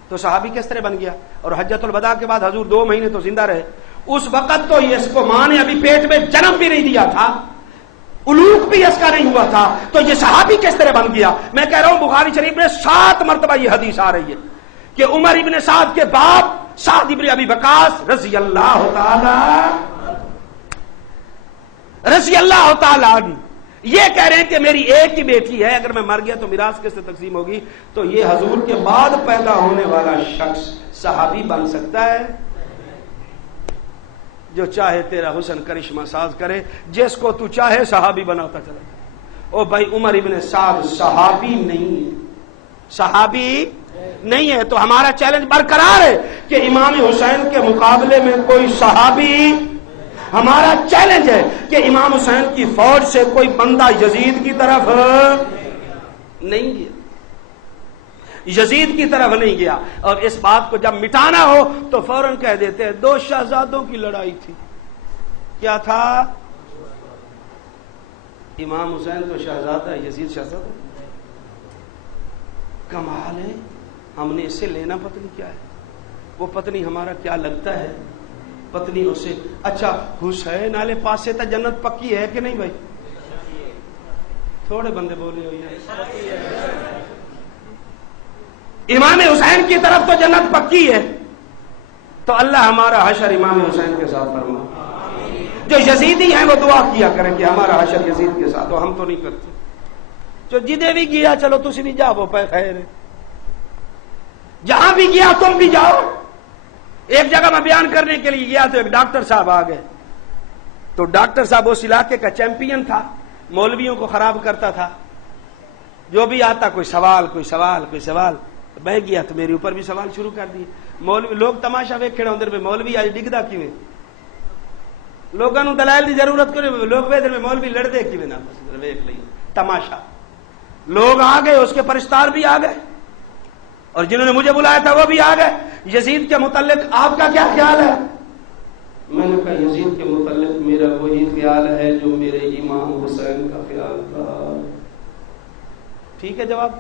تو صحابی کس طرح بن گیا؟ اور حجۃ الوداع کے بعد حضور 2 مہینے تو زندہ رہے، اس وقت تو اس کو ماں نے ابھی پیٹ میں جنم بھی نہیں دیا تھا، علوق بھی اس کا نہیں ہوا تھا، تو یہ صحابی کس طرح بن گیا؟ میں کہہ رہا ہوں بخاری شریف میں 7 مرتبہ یہ حدیث آ رہی ہے کہ عمر ابن سعد کے باپ سعد ابن ابی وقاص رضی اللہ تعالی عنہ یہ کہہ رہے ہیں کہ میری ایک ہی بیٹی ہے، اگر میں مر گیا تو میراث کس سے تقسیم ہوگی؟ تو یہ حضور کے بعد پیدا ہونے والا شخص صحابی بن سکتا ہے؟ جو چاہے تیرا حسن کرشمہ ساز کرے، جس کو تو چاہے صحابی بناتا چلا جائے۔ او بھائی عمر ابن سعد صحابی نہیں ہے، صحابی نہیں ہے۔ تو ہمارا چیلنج برقرار ہے کہ امام حسین کے مقابلے میں کوئی صحابی، ہمارا چیلنج ہے کہ امام حسین کی فوج سے کوئی بندہ یزید کی طرف نہیں گیا، یزید کی طرف نہیں گیا۔ اور اس بات کو جب مٹانا ہو تو فوراً کہہ دیتے ہیں 2 شہزادوں کی لڑائی تھی۔ کیا تھا؟ امام حسین تو شہزادہ ہے، یزید شہزادہ۔ کمال ہے، ہم نے اس سے لینا پتنی کیا ہے؟ وہ پتنی ہمارا کیا لگتا ہے؟ پتنی اسے اچھا حسین والے پاس سے تو جنت پکی ہے کہ نہیں بھائی؟ تھوڑے بندے بولے ہوئے، امام حسین کی طرف تو جنت پکی ہے، تو اللہ ہمارا حشر امام حسین کے ساتھ فرما۔ جو یزیدی ہیں وہ دعا کیا کریں کہ ہمارا حشر یزید کے ساتھ ہو، ہم تو نہیں کرتے۔ جو جدے بھی گیا چلو تسی بھی جاؤ پہ خیر ہے، جہاں بھی گیا تم بھی جاؤ۔ ایک جگہ میں بیان کرنے کے لیے گیا تو ایک ڈاکٹر صاحب آ گئے، تو ڈاکٹر صاحب اس علاقے کا چیمپئن تھا، مولویوں کو خراب کرتا تھا، جو بھی آتا کوئی سوال کوئی سوال کوئی سوال، بہ گیا تو میرے اوپر بھی سوال شروع کر دیے۔ مولوی لوگ تماشا ویکھے اندر میں مولوی آج ڈگدا کیویں، لوگوں دلائل دی ضرورت کرے، لوگ ادھر میں مولوی لڑتے کیویں نہ، بس ویکھ لئی تماشا، لوگ آ گئے، اس کے پرستار بھی آ گئے، اور جنہوں نے مجھے بلایا تھا وہ بھی آ گئے. یزید کے متعلق آپ کا کیا خیال ہے؟ میں نے کہا یزید کے متعلق میرا وہی خیال ہے جو میرے امام حسین کا خیال تھا. ٹھیک ہے جواب،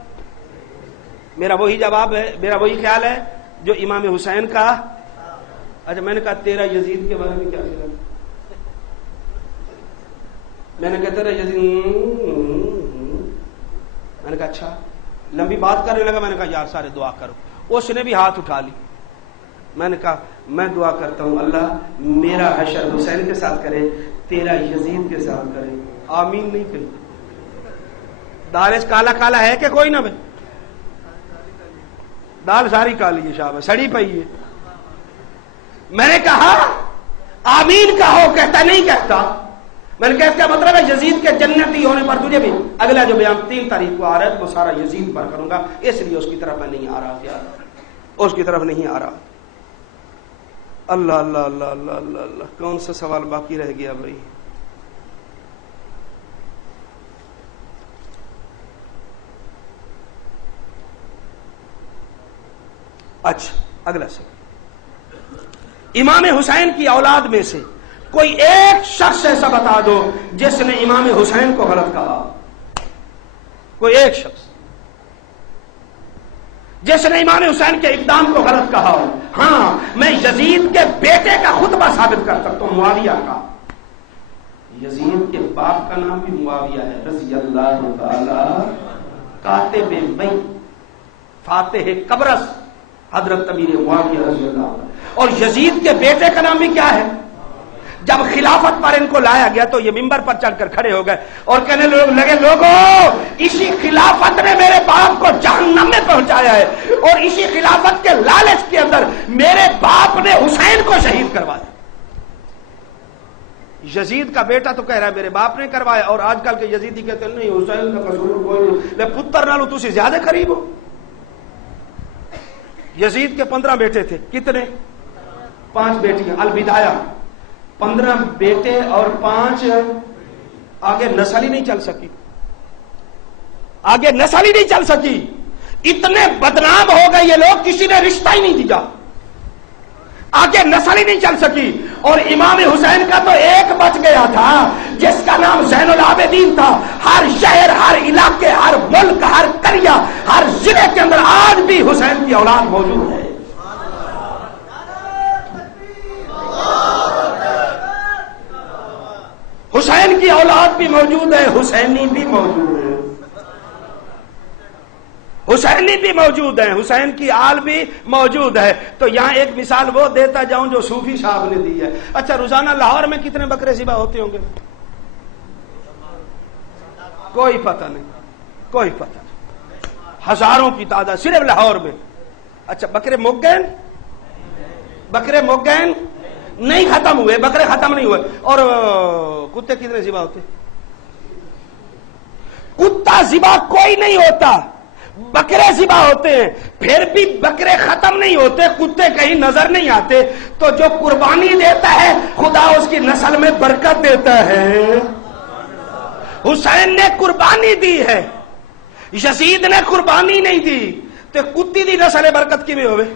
میرا وہی جواب ہے، میرا وہی خیال ہے جو امام حسین کا. اچھا میں نے کہا تیرا یزید کے بارے میں کیا خیال ہے؟ میں نے کہا تیرا یزید، میں نے کہا اچھا، لمبی بات کرنے لگا. میں نے کہا یار سارے دعا کرو. اس نے بھی ہاتھ اٹھا لی. میں نے کہا میں دعا کرتا ہوں اللہ میرا حشر حسین کے ساتھ کرے، تیرا یزید کے ساتھ کرے. آمین نہیں کہی. دال کالا کالا ہے کہ کوئی نہ بھائی؟ دال ساری کالی ہے، شاہ سڑی پئی ہے. میں نے کہا آمین کہو، کہتا نہیں کہتا. میں نے کہا اس کا مطلب ہے یزید کے جنتی ہونے پر تجھے بھی اگلا جو بیان 3 تاریخ کو آ رہا ہے وہ سارا یزید پر کروں گا، اس لیے اس کی طرف میں نہیں آ رہا تھا، اس کی طرف نہیں آ رہا. اللہ اللہ اللہ اللہ اللہ اللہ، کون سا سوال باقی رہ گیا بھائی؟ اچھا اگلا سوال، امام حسین کی اولاد میں سے کوئی ایک شخص ایسا بتا دو جس نے امام حسین کو غلط کہا. کوئی ایک شخص جس نے امام حسین کے اقدام کو غلط کہا ہو. ہاں میں یزید کے بیٹے کا خطبہ ثابت کر سکتا ہوں، معاویہ کا. یزید کے باپ کا نام بھی معاویہ ہے رضی اللہ تعالی، کاتب بی فاتح قبرص حضرت امیر معاویہ رضی اللہ عنہ. اور یزید کے بیٹے کا نام بھی کیا ہے؟ جب خلافت پر ان کو لایا گیا تو یہ ممبر پر چڑھ کر کھڑے ہو گئے اور کہنے لگے لوگوں اسی خلافت نے میرے باپ کو جہنم میں پہنچایا ہے، اور اسی خلافت کے لالچ کے اندر میرے باپ نے حسین کو شہید کروایا. یزید کا بیٹا تو کہہ رہا ہے میرے باپ نے کروایا، اور آج کل کے یزیدی کہتے ہیں نہیں حسین کا قصور کوئی نہیں، لے پتر نالو تو سے زیادہ قریب ہو. یزید کے 15 بیٹے تھے. کتنے؟ 5 بیٹیاں. البدایہ 15 بیٹے اور 5. آگے نسل ہی نہیں چل سکی، آگے نسل ہی نہیں چل سکی. اتنے بدنام ہو گئے یہ لوگ، کسی نے رشتہ ہی نہیں دیا، آگے نسل ہی نہیں چل سکی. اور امام حسین کا تو ایک بچ گیا تھا جس کا نام زین العابدین تھا. ہر شہر، ہر علاقے، ہر ملک، ہر قریہ، ہر ضلع کے اندر آج بھی حسین کی اولاد موجود ہے. حسین کی اولاد بھی موجود ہے، حسینی بھی موجود ہے، حسینی بھی موجود ہے، حسین کی آل بھی موجود ہے. تو یہاں ایک مثال وہ دیتا جاؤں جو صوفی صاحب نے دی ہے. اچھا روزانہ لاہور میں کتنے بکرے ذبح ہوتے ہوں گے؟ کوئی پتہ نہیں، کوئی پتہ نہیں. ہزاروں کی تعداد صرف لاہور میں. اچھا بکرے مک گئے؟ بکرے مک گئے؟ نہیں ختم ہوئے، بکرے ختم نہیں ہوئے. اور کتے کتنے ذبح ہوتے؟ کتا ذبح کوئی نہیں ہوتا، بکرے ذبح ہوتے ہیں. پھر بھی بکرے ختم نہیں ہوتے، کتے کہیں نظر نہیں آتے. تو جو قربانی دیتا ہے خدا اس کی نسل میں برکت دیتا ہے. حسین نے قربانی دی ہے، یزید نے قربانی نہیں دی، تو کتی دی نسل برکت کی میں ہوئے.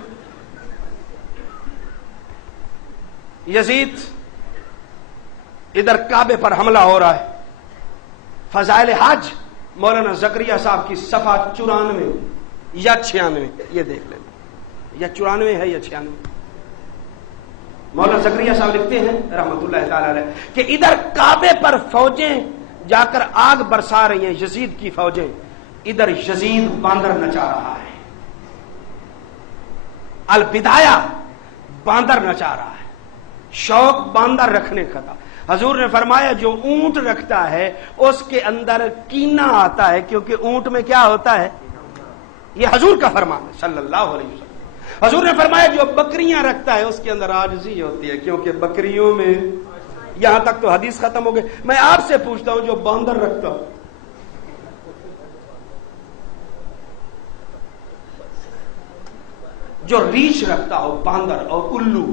یزید ادھر کعبے پر حملہ ہو رہا ہے. فضائل حج مولانا زکریا صاحب کی صفحہ 94 یا 96، یہ دیکھ لیں، یا 94 ہے یا 96. مولانا زکریا صاحب لکھتے ہیں رحمت اللہ تعالی علیہ کہ ادھر کعبے پر فوجیں جا کر آگ برسا رہی ہیں، یزید کی فوجیں. ادھر یزید باندر نچا رہا ہے. البدایہ باندر نچا رہا ہے. شوق باندر رکھنے کا تھا. حضور نے فرمایا جو اونٹ رکھتا ہے اس کے اندر کینہ آتا ہے، کیونکہ اونٹ میں کیا ہوتا ہے؟ یہ حضور کا فرمان ہے صلی اللہ علیہ وسلم. حضور نے فرمایا جو بکریاں رکھتا ہے اس کے اندر عاجزی ہوتی ہے، کیونکہ بکریوں میں، یہاں تک تو حدیث ختم ہو گئی. میں آپ سے پوچھتا ہوں جو باندر رکھتا ہوں، جو ریچھ رکھتا ہو، باندر اور الو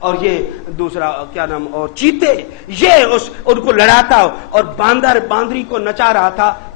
اور یہ دوسرا کیا نام اور چیتے، یہ ان کو لڑاتا ہو، اور باندر باندری کو نچا رہا تھا.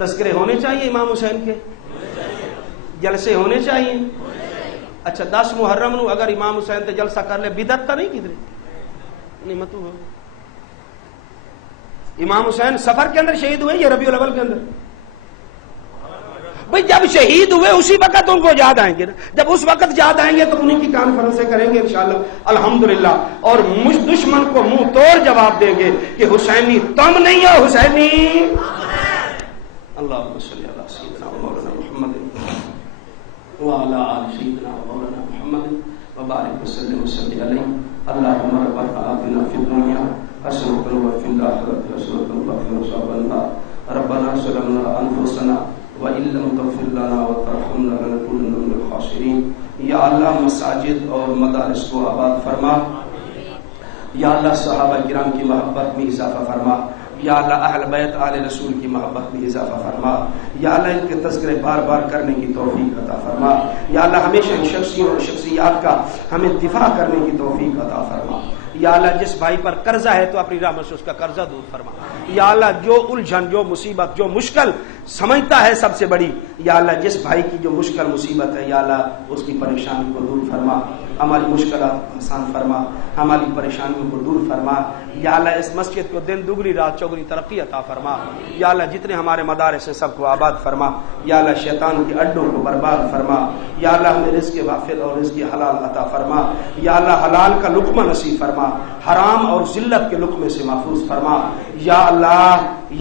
تذکرے ہونے چاہیے امام حسین کے، جلسے ہونے چاہیے. اچھا 10 محرم نو اگر امام حسین تے جلسہ کر لے بدعت تا نہیں کدھر نہیں مت ہو. امام حسین سفر کے اندر شہید ہوئے یا ربیع الاول کے اندر؟ بھئی جب شہید ہوئے اسی وقت ان کو یاد آئیں گے نا. جب اس وقت یاد آئیں گے تو انہیں کی کانفرنسیں کریں گے انشاءاللہ الحمدللہ، اور مجھ دشمن کو منہ توڑ جواب دیں گے کہ حسینی تم نہیں ہو، حسینی اللہم صلی علی سیدنا و مولانا محمد وعلی آل سیدنا و مولانا محمد وبارک وسلم وصلی علیہ. اللہم ربنا آتنا فی الدنیا حسنۃ وفی الآخرۃ حسنۃ وقنا عذاب النار. ربنا ظلمنا انفسنا وَإِن لَّمْ تَغْفِرْ لَنَا وَتَرْحَمْنَا لَنَكُونَنَّ مِنَ الْخَاسِرِينَ. یا اللہ مساجد اور مدارس کو آباد فرما. یا اللہ صحابہ کرام کی محبت میں اضافہ فرما. یا اللہ اہل بیت آل رسول کی محبت میں اضافہ فرما. یا اللہ ان کے تذکرے بار بار کرنے کی توفیق عطا فرما. یا اللہ ہمیشہ ان شخصیات کا ہمیں دفاع کرنے کی توفیق عطا فرما. یا اللہ جس بھائی پر قرضہ ہے تو اپنی رحمت سے اس کا قرضہ دور فرما. یا اللہ جو الجھن، جو مصیبت، جو مشکل سمجھتا ہے سب سے بڑی، یا اللہ جس بھائی کی جو مشکل مصیبت ہے یا اللہ اس کی پریشانی کو دور فرما. ہماری مشکلات آسان فرما، ہماری پریشانیوں کو دور فرما. یا اللہ اس مسجد کو دن دگنی رات چوگنی ترقی عطا فرما. یا اللہ جتنے ہمارے مدارس ہیں سب کو آباد فرما. یا اللہ شیطان کے اڈوں کو برباد فرما. یا اللہ ہمیں رزق وافر اور رزق حلال عطا فرما. یا اللہ حلال کا لقمہ نصیب فرما، حرام اور ذلت کے لقمے سے محفوظ فرما. یا اللہ